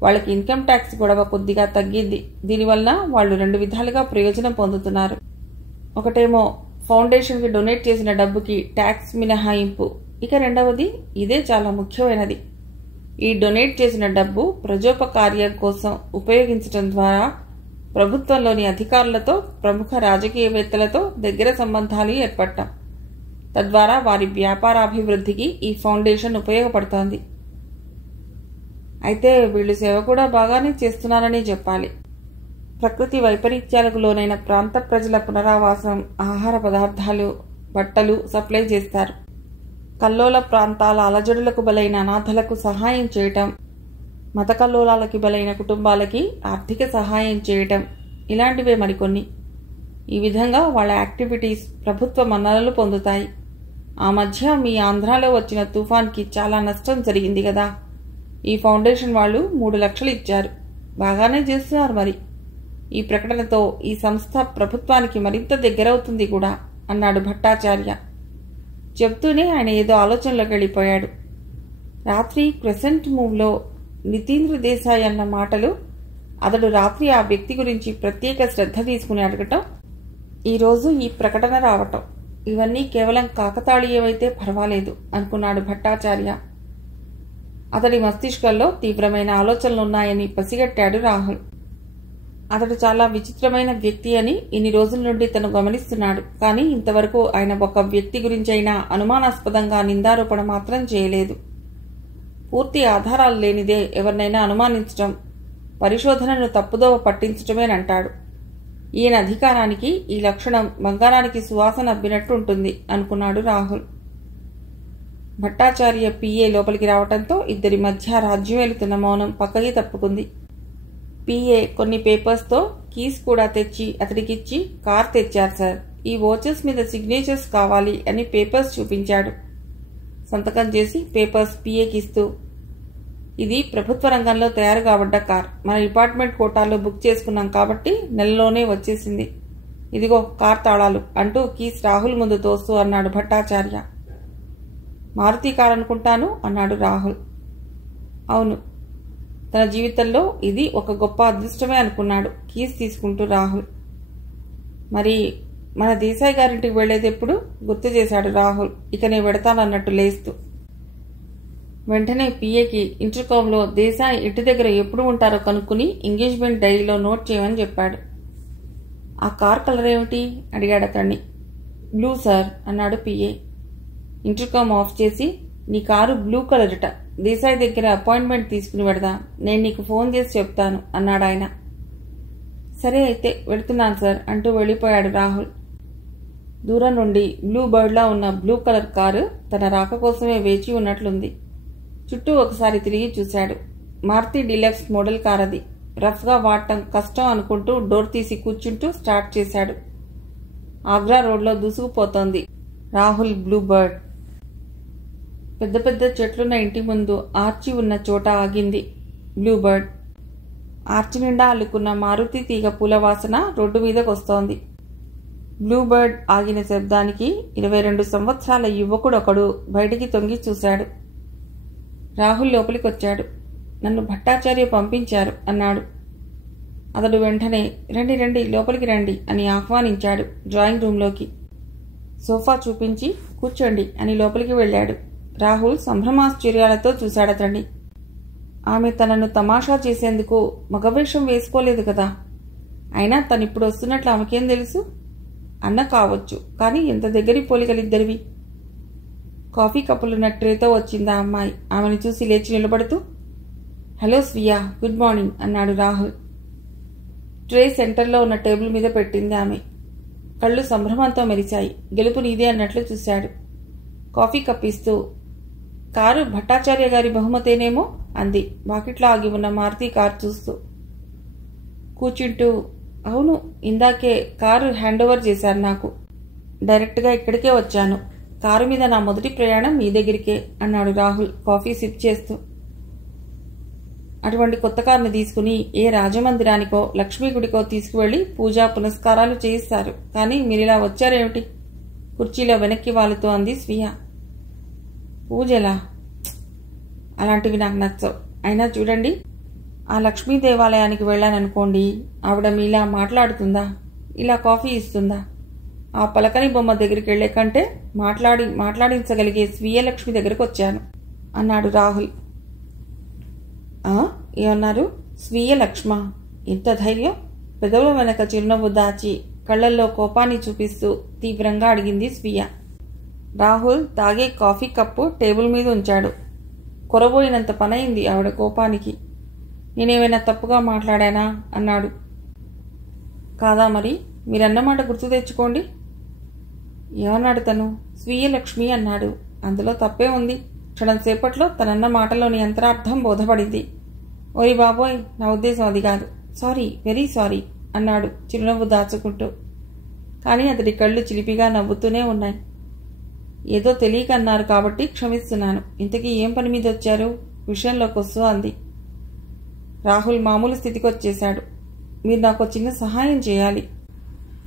వాళ్ళకి ఇన్కమ్ ట్యాక్స్ గొడవ కొద్దిగా తగ్గింది. దీనివల్ల వాళ్ళు 2 విధాలుగా ప్రయోజనం పొందుతున్నారు. ఒకటేమో ఫౌండేషన్కి డొనేట్ చేసిన డబ్బుకి ట్యాక్స్ మినహాయింపు. ఇక రెండవది, ఇదే చాలా ముఖ్యమైనది, ఈ డొనేట్ చేసిన డబ్బు ప్రజోపకార్యం కోసం ఉపయోగించడం ద్వారా ప్రభుత్వంలోని అధికారులతో, ప్రముఖ రాజకీయవేత్తలతో దగ్గర సంబంధాలు ఏర్పడటం. తద్వారా వారి వ్యాపారాభివృద్ధికి ఈ ఫౌండేషన్ ఉపయోగపడుతోంది. అయితే వీళ్ళు సేవ కూడా బాగానే చేస్తున్నారని చెప్పాలి. ప్రకృతి వైపరీత్యాలకు లోనైన ప్రాంత ప్రజల పునరావాసం, ఆహార పదార్థాలు, బట్టలు సప్లై చేస్తారు. కల్లోల ప్రాంతాల అలజడులకు బలైన అనాథలకు సహాయం చేయటం, మత కల్లోలాలకి బలైన కుటుంబాలకి ఆర్థిక సహాయం చేయటం, ఇలాంటివే మరికొన్ని. ఈ విధంగా వాళ్ళ యాక్టివిటీస్ ప్రభుత్వ మన్ననలు పొందుతాయి. ఆ మధ్య మీ ఆంధ్రాలో వచ్చిన తుఫాన్కి చాలా నష్టం జరిగింది కదా. ఈ ఫౌండేషన్ వాళ్ళు 3 లక్షలు ఇచ్చారు. బాగానే చేస్తున్నారు మరి. ఈ ప్రకటనతో ఈ సంస్థ ప్రభుత్వానికి మరింత దగ్గరవుతుంది కూడా అన్నాడు భట్టాచార్య. చెప్తూనే ఆయన ఏదో ఆలోచనలోకి వెళ్ళిపోయాడు. రాత్రి క్రెసెంట్ మూవ్లో నితేంద్ర దేశాయ్ అన్న మాటలు, అతడు రాత్రి ఆ వ్యక్తి గురించి ప్రత్యేక శ్రద్ధ తీసుకుని అడగటం, ఈరోజు ఈ ప్రకటన రావటం, ఇవన్నీ కేవలం కాకతాళీయమైతే పర్వాలేదు అనుకున్నాడు భట్టాచార్య. అతడి మస్తిష్కంలో తీవ్రమైన ఆలోచనలున్నాయని పసిగట్టాడు రాహుల్. అతడు చాలా విచిత్రమైన వ్యక్తి అని ఇన్ని రోజుల నుండి తను గమనిస్తున్నాడు. కానీ ఇంతవరకు ఆయన ఒక వ్యక్తి గురించైనా అనుమానాస్పదంగా నిందారోపణ మాత్రం చేయలేదు. పూర్తి ఆధారాలు లేనిదే ఎవరినైనా అనుమానించటం, పరిశోధనను తప్పుదోవ పట్టించటమేనంటాడు. ఈయన అధికారానికి ఈ లక్షణం బంగారానికి సువాసన అబ్బినట్టు ఉంటుంది అనుకున్నాడు రాహుల్. భట్టాచార్య పిఏ లోపలికి రావటంతో ఇద్దరి మధ్య రాజ్యం వెళుతున్న మౌనం పక్కకి తప్పుకుంది. పిఏ కొన్ని పేపర్స్తో కీస్ కూడా తెచ్చి అతడికిచ్చి, కార్ తెచ్చారు సార్, ఈ వాచెస్ మీద సిగ్నేచర్స్ కావాలి అని పేపర్స్ చూపించాడు. సంతకం చేసి పేపర్స్ పిఏకి ఇస్తూ, ఇది ప్రభుత్వ రంగంలో తయారు కాబడ్డ కార్, మన డిపార్ట్మెంట్ కోటాలో బుక్ చేసుకున్నాం కాబట్టి నెలలోనే వచ్చేసింది. ఇదిగో కార్ తాళాలు అంటూ కీస్ రాహుల్ ముందు తోస్తూ అన్నాడు భట్టాచార్య. మారుతి కార్ అనుకుంటాను అన్నాడు రాహుల్. అవును, తన జీవితంలో ఇది ఒక గొప్ప అదృష్టమే అనుకున్నాడు కీస్ తీసుకుంటూ రాహుల్. మరి మన దేశాయ్ గారింటికి వెళ్లేది ఎప్పుడు గుర్తు చేశాడు రాహుల్ ఇక నేను పెడతానన్నట్టు లేస్తూ. వెంటనే పిఏకి ఇంటర్కామ్లో దేశాయ్ ఇంటి దగ్గర ఎప్పుడు ఉంటారో కనుక్కుని ఎంగేజ్మెంట్ డైరీలో నోట్ చేయమని చెప్పాడు. ఆ కార్ కలర్ ఏమిటి అడిగాడు అతన్ని. బ్లూ సార్ అన్నాడు పిఏ. ఇంటర్కామ్ ఆఫ్ చేసి, నీ కారు బ్లూ కలర్ట, దేశాయ్ దగ్గర అపాయింట్మెంట్ తీసుకుని పెడదాం, నేను నీకు ఫోన్ చేసి చెప్తాను అన్నాడు ఆయన. సరే అయితే వెళుతున్నాను సార్ అంటూ వెళ్ళిపోయాడు రాహుల్. దూరం నుండి బ్లూ బర్డ్లా ఉన్న బ్లూ కలర్ కారు తన రాక కోసమే వేచి ఉన్నట్లుంది. చుట్టూ ఒకసారి తిరిగి చూశాడు. మారుతి డీలక్స్ మోడల్ కార్ అది. రఫ్గా వాడటం కష్టం అనుకుంటూ డోర్ తీసి కూర్చుంటూ స్టార్ట్ చేశాడు. ఆగ్రా రోడ్లో దూసుకుపోతోంది రాహుల్ బ్లూ బర్డ్. పెద్ద పెద్ద చెట్లున్న ఇంటి ముందు ఆర్చి ఉన్న చోట ఆగింది బ్లూ బర్డ్. ఆర్చి నిండా అల్లుకున్న మారుతి తీగ పూల వాసన రోడ్డు మీదకు వస్తోంది. బ్లూ బర్డ్ ఆగిన శబ్దానికి 22 సంవత్సరాల యువకుడొకడు బయటికి తొంగి చూశాడు. రాహుల్ లోపలికి వచ్చాడు. నన్ను భట్టాచార్య పంపించారు అన్నాడు. అతడు వెంటనే రండి రండి లోపలికి రండి అని ఆహ్వానించాడు డ్రాయింగ్ రూంలోకి. సోఫా చూపించి కూర్చోండి అని లోపలికి వెళ్ళాడు. రాహుల్ సంభ్రమాశ్చర్యాలతో చూశాడతన్ని. ఆమె తనను తమాషా చేసేందుకు మగవేషం వేసుకోలేదు కదా. అయినా తనిప్పుడు వస్తున్నట్లు ఆమెకేం తెలుసు? అన్న కావచ్చు, కానీ ఎంత దగ్గరి పోలికలిద్దరివి. కాఫీ కప్పులున్న ట్రేతో వచ్చిందా అమ్మాయి. ఆమెను చూసి లేచి నిలబడుతూ, హలో స్వియా, గుడ్ మార్నింగ్ అన్నాడు రాహుల్. ట్రే సెంటర్లో ఉన్న టేబుల్ మీద పెట్టింది ఆమె. కళ్ళు సంభ్రమంతో మెరిశాయి. గెలుపు నీదే అన్నట్లు చూశాడు. కాఫీ కప్పిస్తూ, కారు భట్టాచార్య గారి బహుమతేనేమో అంది వాకిట్లో ఆగి ఉన్న మారుతి కారు చూస్తూ. కూర్చుంటూ, అవును, ఇందాకే కారు హ్యాండ్ ఓవర్ చేశారు నాకు. డైరెక్ట్గా ఇక్కడికే వచ్చాను. కారు మీద నా మొదటి ప్రయాణం మీ దగ్గరికే అన్నాడు రాహుల్ కాఫీ సిప్ చేస్తూ. అటువంటి కొత్త కారుని తీసుకుని ఏ రాజమందిరానికో లక్ష్మీ గుడికో తీసుకువెళ్లి పూజా పునస్కారాలు చేయిస్తారు. కానీ మీరిలా వచ్చారేమిటి? కుర్చీలో వెనక్కి వాలుతూ అంది స్వియ. పూజలా? అలాంటివి నాకు నచ్చవు. అయినా చూడండి, ఆ లక్ష్మీ దేవాలయానికి వెళ్ళాననుకోండి, ఆవిడ మీలా మాట్లాడుతుందా? ఇలా కాఫీ ఇస్తుందా? ఆ పలకని బొమ్మ దగ్గరికి వెళ్లే కంటే మాట్లాడించగలిగే స్వీయ లక్ష్మి దగ్గరకు వచ్చాను అన్నాడు రాహుల్. ఏమన్నారు? స్వీయ లక్ష్మ? ఎంత ధైర్యం? పెదవుల వెనక చిరునవ్వు దాచి కళ్లల్లో కోపాన్ని చూపిస్తూ తీవ్రంగా అడిగింది స్వీయ. రాహుల్ తాగే కాఫీ కప్పు టేబుల్ మీద ఉంచాడు. కొరబోయినంత పనైంది ఆవిడ కోపానికి. నేనేమైనా తప్పుగా మాట్లాడానా అన్నాడు. కాదా మరి? మీరన్నమాట గుర్తు తెచ్చుకోండి. ఏమన్నాడు తను? స్వీయ లక్ష్మి అన్నాడు. అందులో తప్పే ఉంది. క్షణం సేపట్లో తనన్న మాటలోని అంతరార్థం బోధపడింది. ఓయ్ బాబోయ్, నా ఉద్దేశం అది కాదు. సారీ, వెరీ సారీ అన్నాడు చిరునవ్వు దాచుకుంటూ. కానీ అతడి కళ్ళు చిలిపిగా నవ్వుతూనే ఉన్నాయి. ఏదో తెలియక అన్నారు కాబట్టి క్షమిస్తున్నాను. ఇంతకీ ఏం పని మీద వచ్చారు? విషయంలోకి వస్తూ అంది. రాహుల్ మామూలు స్థితికి వచ్చేశాడు. మీరు నాకు చిన్న సహాయం చేయాలి.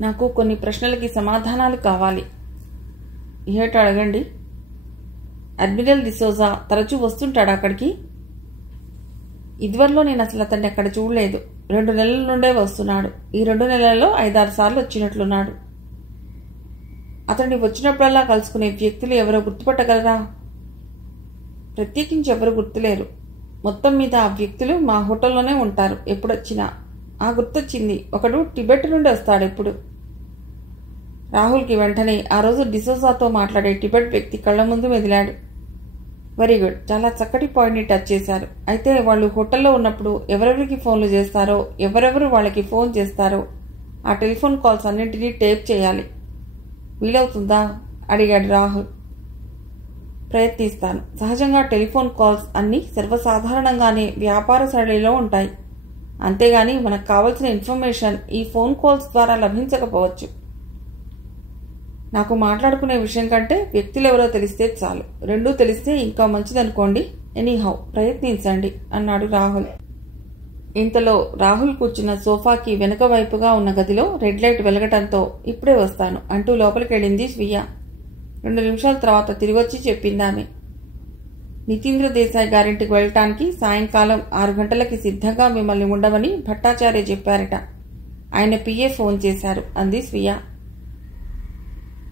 నాకు కొన్ని ప్రశ్నలకి సమాధానాలు కావాలి. ఏమిటో అడగండి. అడ్మిరల్ డిసోజా తరచూ వస్తుంటాడు అక్కడికి? ఇదివరలో నేను అసలు అతన్ని అక్కడ చూడలేదు. 2 నెలల నుండే వస్తున్నాడు. ఈ 2 నెలల్లో 5-6 సార్లు వచ్చినట్లున్నాడు. అతన్ని వచ్చినప్పుడల్లా కలుసుకునే వ్యక్తులు ఎవరో గుర్తుపట్టగలరా? ప్రత్యేకించి ఎవరు గుర్తులేరు. మొత్తం మీద ఆ వ్యక్తులు మా హోటల్లోనే ఉంటారు ఎప్పుడొచ్చినా. గుర్తొచ్చింది, ఒకడు టిబెట్ నుండి వస్తాడు ఎప్పుడు. రాహుల్కి వెంటనే ఆ రోజు డిసోజాతో మాట్లాడే టిబెట్ వ్యక్తి కళ్ల ముందు మెదిలాడు. వెరీ గుడ్, చాలా చక్కటి పాయింట్ని టచ్ చేశారు. అయితే వాళ్ళు హోటల్లో ఉన్నప్పుడు ఎవరెవరికి ఫోన్లు చేస్తారో, ఎవరెవరు వాళ్ళకి ఫోన్ చేస్తారో ఆ టెలిఫోన్ కాల్స్ అన్నింటినీ టేప్ చేయాలి. వీలవుతుందా అడిగాడు రాహుల్. ప్రయత్నిస్తాను. సహజంగా టెలిఫోన్ కాల్స్ అన్నీ సర్వసాధారణంగానే వ్యాపార శైలిలో ఉంటాయి. అంతేగాని మనకు కావలసిన ఇన్ఫర్మేషన్ ఈ ఫోన్ కాల్స్ ద్వారా లభించకపోవచ్చు. నాకు మాట్లాడుకునే విషయం కంటే వ్యక్తులెవరో తెలిస్తే చాలు. రెండూ తెలిస్తే ఇంకా మంచిదనుకోండి. ఎనీహౌ ప్రయత్నించండి అన్నాడు రాహుల్. ఇంతలో రాహుల్ కూర్చున్న సోఫాకి వెనుక వైపుగా ఉన్న గదిలో రెడ్ లైట్ వెలగటంతో ఇప్పుడే వస్తాను అంటూ లోపలికెళ్ళింది స్వీయ. 2 నిమిషాల తర్వాత తిరిగొచ్చి చెప్పిందామె. నితీంద్ర దేశాయ్ గారింటికి వెళ్ళటానికి సాయంకాలం 6 గంటలకి సిద్ధంగా మిమ్మల్ని ఉండమని భట్టాచార్య చెప్పారట. ఆయన పిఏ ఫోన్ చేశారు అంది స్వీయ.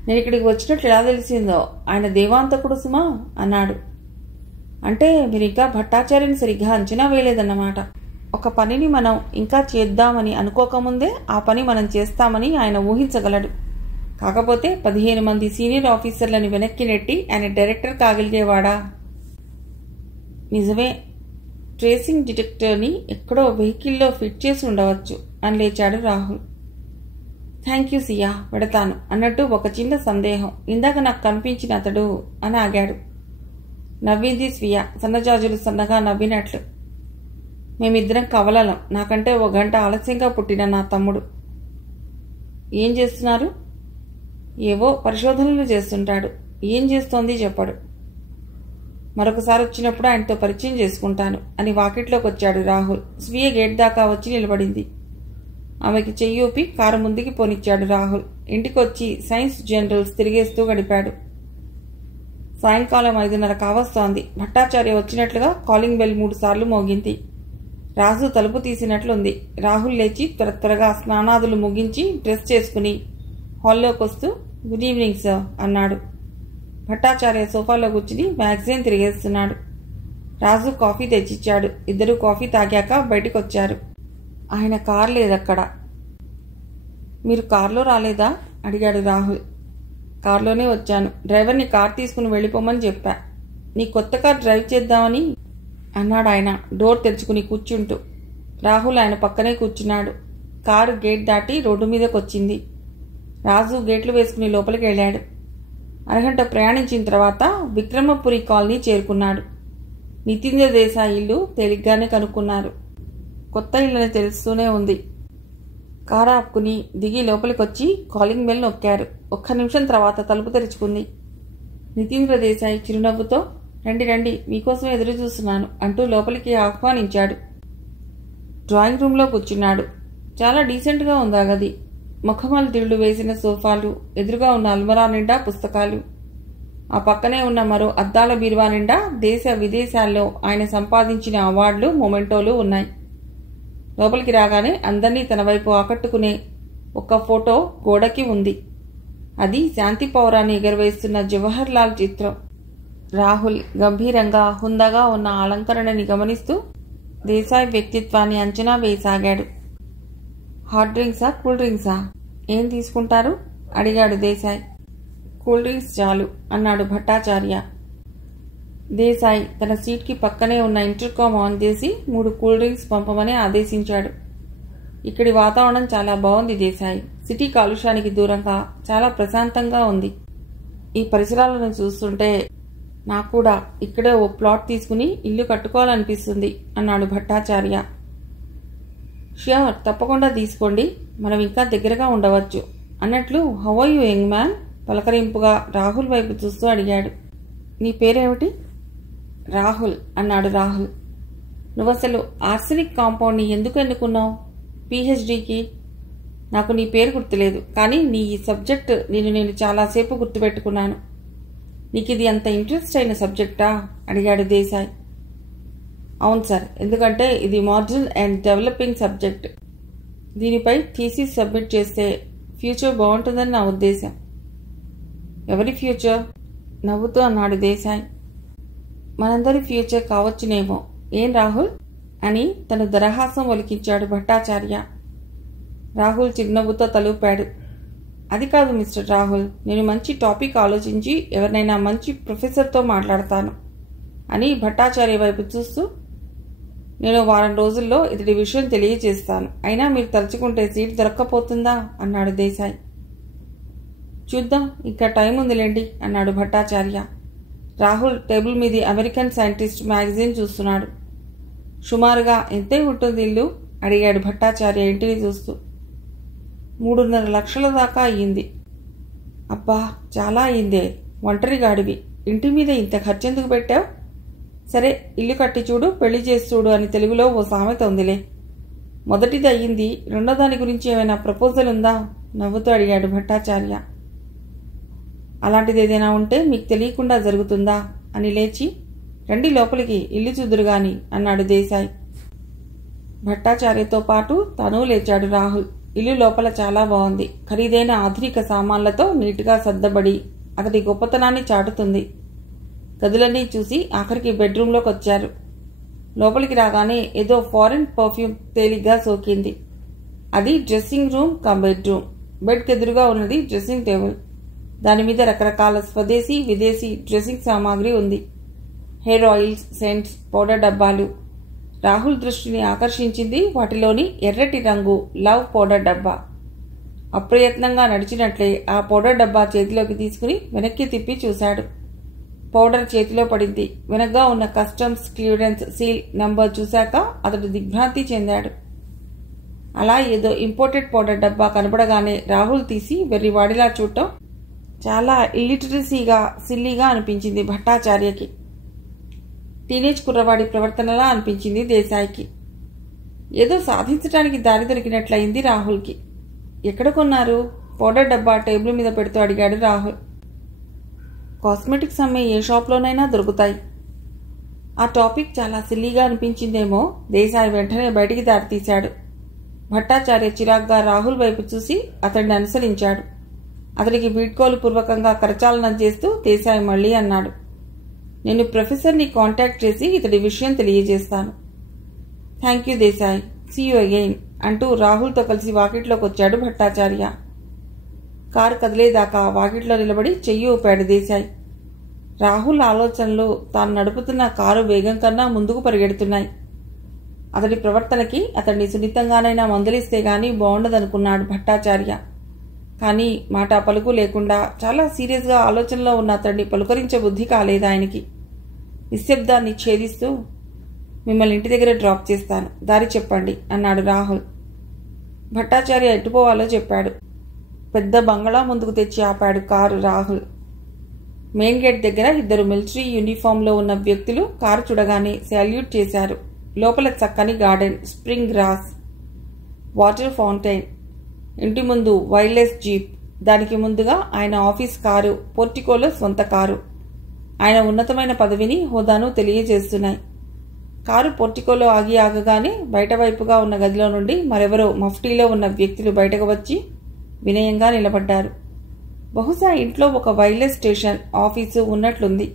నేను ఇక్కడికి వచ్చినట్లు ఎలా తెలిసిందో? ఆయన దేవాంతకుడు సుమా అన్నాడు. అంటే మీరు ఇంకా భట్టాచార్యని సరిగ్గా అంచనా వేయలేదన్నమాట. ఒక పనిని మనం ఇంకా చేద్దామని అనుకోకముందే ఆ పని మనం చేస్తామని ఆయన ఊహించగలడు. కాకపోతే 15 మంది సీనియర్ ఆఫీసర్లని వెనక్కి నెట్టి ఆయన డైరెక్టర్ కాగలిగేవాడా? నిజమే. ట్రేసింగ్ డిటెక్టర్ని ఎక్కడో వెహికల్లో ఫిట్ చేసి ఉండవచ్చు అని లేచాడు రాహుల్. థ్యాంక్ యూ సియా, పెడతాను అన్నట్టు ఒక చిన్న సందేహం. ఇందాక నాకు కనిపించిన అతడు అని ఆగాడు. నవ్వింది స్వీయ సన్నజాజులు సన్నగా నవ్వినట్లు. మేమిద్దరం కవలలం. నాకంటే 1 గంట ఆలస్యంగా పుట్టిన నా తమ్ముడు. ఏం చేస్తున్నారు? ఏవో పరిశోధనలు చేస్తుంటాడు. ఏం చేస్తోంది చెప్పడు. మరొకసారి వచ్చినప్పుడు ఆయనతో పరిచయం చేసుకుంటాను అని వాకిట్లోకి వచ్చాడు రాహుల్. స్వీయ గేట్ దాకా వచ్చి నిలబడింది. ఆమెకి చెయ్యూపి కారు ముందుకి పోనిచ్చాడు రాహుల్. ఇంటికొచ్చి సైన్స్ జర్నల్స్ తిరిగేస్తూ గడిపాడు. సాయంకాలం 5:30 కావస్తోంది. భట్టాచార్య వచ్చినట్లుగా కాలింగ్ బెల్ 3 సార్లు మోగింది. రాజు తలుపు తీసినట్లుంది. రాహుల్ లేచి త్వరగా స్నానాదులు ముగించి డ్రెస్ చేసుకుని హాల్లోకి వస్తూ గుడ్ ఈవినింగ్ సార్ అన్నాడు. భట్టాచార్య సోఫాలో కూర్చుని మ్యాగజైన్ తిరిగేస్తున్నాడు. రాజు కాఫీ తెచ్చిచ్చాడు. ఇద్దరూ కాఫీ తాగాక బయటికి వచ్చారు. ఆయన కారు లేదక్కడ. మీరు కారులో రాలేదా అడిగాడు రాహుల్. కారులోనే వచ్చాను. డ్రైవర్ని కారు తీసుకుని వెళ్ళిపోమని చెప్పా. నీ కొత్త కారు డ్రైవ్ చేద్దామని అన్నాడు ఆయన డోర్ తెరుచుకుని కూర్చుంటూ. రాహుల్ ఆయన పక్కనే కూర్చున్నాడు. కారు గేట్ దాటి రోడ్డు మీదకి వచ్చింది. రాజు గేట్లు వేసుకుని లోపలికి వెళ్ళాడు. అరగంట ప్రయాణించిన తర్వాత విక్రమపురి కాలనీ చేరుకున్నాడు. నితీంద్ర దేశాయ్ ఇల్లు తేలిగ్గానే కనుక్కున్నారు. కొత్త ఇల్లని తెలుస్తూనే ఉంది. కారు ఆపుకుని దిగి లోపలికొచ్చి కాలింగ్ బెల్ నొక్కారు. 1 నిమిషం తర్వాత తలుపు తెరుచుకుంది. నితీంద్ర దేశాయ్ చిరునవ్వుతో రండి రండి, మీకోసం ఎదురు చూస్తున్నాను అంటూ లోపలికి ఆహ్వానించాడు. డ్రాయింగ్ రూమ్లో కూర్చున్నాడు. చాలా డీసెంట్గా ఉందా గది. ముఖమల్ దిళ్లు వేసిన సోఫాలు, ఎదురుగా ఉన్న అల్మరా నిండా పుస్తకాలు, ఆ పక్కనే ఉన్న మరో అద్దాల బీరువా నిండా దేశ విదేశాల్లో ఆయన సంపాదించిన అవార్డులు మొమెంటోలు ఉన్నాయి. లోపలికి రాగానే అందర్నీ తన వైపు ఆకట్టుకునే ఒక ఫోటో గోడకి ఉంది. అది శాంతి పౌరాన్ని ఎగరవేస్తున్న జవహర్ లాల్ చిత్రం. రాహుల్ గంభీరంగా హుందాగా ఉన్న అలంకరణని గమనిస్తూ దేశాయ్ వ్యక్తిత్వాన్ని అంచనా వేయసాగాడు. హాట్ డ్రింక్సా కూల్ డ్రింక్సా ఏం తీసుకుంటారు అడిగాడు దేశాయ్. కూల్ డ్రింక్స్ చాలు అన్నాడు భట్టాచార్య. దేశాయ్ తన సీట్కి పక్కనే ఉన్న ఇంటర్కామ్ ఆన్ చేసి 3 కూల్ డ్రింక్స్ పంపమని ఆదేశించాడు. ఇక్కడి వాతావరణం చాలా బాగుంది దేశాయ్. సిటీ కాలుష్యానికి దూరంగా చాలా ప్రశాంతంగా ఉంది. ఈ పరిసరాలను చూస్తుంటే నాకు కూడా ఇక్కడే ఓ ప్లాట్ తీసుకుని ఇల్లు కట్టుకోవాలనిపిస్తుంది అన్నాడు భట్టాచార్య. ష్యూర్, తప్పకుండా తీసుకోండి. మనం ఇంకా దగ్గరగా ఉండవచ్చు అన్నట్లు how are you young man పలకరింపుగా రాహుల్ వైపు చూస్తూ అడిగాడు. నీ పేరేమిటి? రాహుల్ అన్నాడు రాహుల్. నువ్వసలు ఆర్సెనిక్ కాంపౌండ్ని ఎందుకు ఎన్నుకున్నావు పిహెచ్డికి? నాకు నీ పేరు గుర్తులేదు, కానీ నీ ఈ సబ్జెక్ట్ నేను చాలాసేపు గుర్తుపెట్టుకున్నాను. నీకు ఇది అంత ఇంట్రెస్ట్ అయిన సబ్జెక్టా అడిగాడు దేశాయ్. అవును సార్, ఎందుకంటే ఇది మోడర్న్ అండ్ డెవలపింగ్ సబ్జెక్ట్. దీనిపై థీసిస్ సబ్మిట్ చేస్తే ఫ్యూచర్ బాగుంటుందని నా ఉద్దేశం. ఎవరి ఫ్యూచర్? నవ్వుతూ అన్నాడు దేశాయ్. మనందరి ఫ్యూచర్ కావచ్చునేమో. ఏం రాహుల్ అని తను దరహాసం ఒలికించాడు భట్టాచార్య. రాహుల్ చిరునవ్వుతో తలూపాడు. అది కాదు మిస్టర్ రాహుల్, నేను మంచి టాపిక్ ఆలోచించి ఎవరినైనా మంచి ప్రొఫెసర్తో మాట్లాడతాను అని భట్టాచార్య వైపు చూస్తూ, నేను 1 వారం రోజుల్లో ఇతడి విషయం తెలియజేస్తాను. అయినా మీరు తలుచుకుంటే సీట్ దొరక్కపోతుందా అన్నాడు దేశాయ్. చూద్దాం, ఇంకా టైం ఉందిలేండి అన్నాడు భట్టాచార్య. రాహుల్ టేబుల్ మీది అమెరికన్ సైంటిస్ట్ మ్యాగజైన్ చూస్తున్నాడు. సుమారుగా ఎంతే ఉంటుంది ఇల్లు? అడిగాడు భట్టాచార్య ఇంటిని చూస్తూ. 3.5 లక్షల దాకా అయ్యింది. అబ్బా, చాలా అయిందే. ఒంటరిగాడివి, ఇంటి మీద ఇంత ఖర్చెందుకు పెట్టావు? సరే, ఇల్లు కట్టి చూడు, పెళ్లి చేసి చూడు అని తెలుగులో ఓ సామెత ఉందిలే. మొదటిది అయ్యింది, రెండో దాని గురించి ఏమైనా ప్రపోజల్ ఉందా? నవ్వుతూ అడిగాడు భట్టాచార్య. అలాంటిది ఏదైనా ఉంటే మీకు తెలియకుండా జరుగుతుందా అని లేచి, రండి లోపలికి, ఇల్లు చూదురుగాని అన్నాడు దేశాయ్. భట్టాచార్యతో పాటు తను లేచాడు రాహుల్. ఇల్లు లోపల చాలా బాగుంది. ఖరీదైన ఆధునిక సామాన్లతో నీట్గా సర్దబడి అతడి గొప్పతనాన్ని చాటుతుంది. గదులన్నీ చూసి ఆఖరికి బెడ్రూంలోకి వచ్చారు. లోపలికి రాగానే ఏదో ఫారిన్ పర్ఫ్యూమ్ తేలిగ్గా సోకింది. అది డ్రెస్సింగ్ రూమ్ కమ్ బెడ్రూమ్. బెడ్కి ఎదురుగా ఉన్నది డ్రెస్సింగ్ టేబుల్. దానిమీద రకరకాల స్వదేశీ విదేశీ డ్రెస్సింగ్ సామాగ్రి ఉంది. హెయిర్ ఆయిల్స్, సెంట్స్, పౌడర్ డబ్బాలు. రాహుల్ దృష్టిని ఆకర్షించింది వాటిలోని ఎర్రటి రంగు లవ్ పౌడర్ డబ్బా. అప్రయత్నంగా నడిచినట్లే ఆ పౌడర్ డబ్బా చేతిలోకి తీసుకుని వెనక్కి తిప్పి చూశాడు. పౌడర్ చేతిలో పడింది. వెనగ్గా ఉన్న కస్టమ్స్ క్లియరెన్స్ సీల్ నంబర్ చూశాక అతడు దిగ్భ్రాంతి చెందాడు. అలా ఏదో ఇంపోర్టెడ్ పౌడర్ డబ్బా కనపడగానే రాహుల్ తీసి వెర్రివాడిలా చూడటం చాలా ఇల్లిటరసీగా, సిల్లీగా అనిపించింది భట్టాచార్యకి. టీనేజ్ కుర్రవాడి ప్రవర్తనలా అనిపించింది దేశాయ్కి. ఏదో సాధించడానికి దారి దొరికినట్లయింది రాహుల్కి. ఎక్కడ కొన్నారు? పౌడర్ డబ్బా టేబుల్ మీద పెడుతూ అడిగాడు రాహుల్. కాస్మెటిక్స్ అమ్మే ఏ షాప్లోనైనా దొరుకుతాయి. ఆ టాపిక్ చాలా సిల్లీగా అనిపించిందేమో దేశాయ్ వెంటనే బయటికి దారితీశాడు. భట్టాచార్య చిరాగ్గా రాహుల్ వైపు చూసి అతడిని అనుసరించాడు. అతడికి వీడ్కోలు పూర్వకంగా కరచాలనం చేస్తూ దేశాయ్ మళ్లీ అన్నాడు, నేను ప్రొఫెసర్ని కాంటాక్ట్ చేసి ఇతడి విషయం తెలియజేస్తాను. Thank you Desai, see you again అంటూ రాహుల్తో కలిసి వాకిట్లోకి వచ్చాడు భట్టాచార్య. కారు కదిలేదాకా వాకిట్లో నిలబడి చెయ్యి ఊపాడు దేశాయ్. రాహుల్ ఆలోచనలు తాను నడుపుతున్న కారు వేగం కన్నా ముందుకు పరిగెడుతున్నాయి. అతడి ప్రవర్తనకి అతడిని సున్నితంగానైనా మందలిస్తే గానీ బాగుండదనుకున్నాడు భట్టాచార్య. కానీ మాట పలుకు లేకుండా చాలా సీరియస్గా ఆలోచనలో ఉన్న అతడిని పలుకరించే బుద్ధి కాలేదు ఆయనకి. నిశ్శబ్దాన్ని ఛేదిస్తూ, మిమ్మల్ని ఇంటి దగ్గర డ్రాప్ చేస్తాను, దారి చెప్పండి అన్నాడు రాహుల్. భట్టాచార్య ఎట్టుపోవాలో చెప్పాడు. పెద్ద బంగళా ముందుకు తెచ్చి ఆపాడు కారు రాహుల్. మెయిన్ గేట్ దగ్గర 2 మిలిటరీ యూనిఫామ్లో ఉన్న వ్యక్తులు కారు చూడగానే సాల్యూట్ చేశారు. లోపల చక్కని garden, spring grass, water fountain, ఇంటి ముందు వైర్లెస్ జీప్, దానికి ముందుగా ఆయన ఆఫీస్ కారు, పోర్టికోలో సొంత కారు. ఆయన ఉన్నతమైన పదవిని, హోదాను తెలియజేస్తున్నాయి. కారు పోర్టికోలో ఆగగానే బయటవైపుగా ఉన్న గదిలో నుండి మరెవరో మఫ్టీలో ఉన్న వ్యక్తులు బయటకు వచ్చి వినయంగా నిలబడ్డారు. బహుశా ఇంట్లో ఒక వైర్లెస్ స్టేషన్, ఆఫీసు ఉన్నట్లుంది.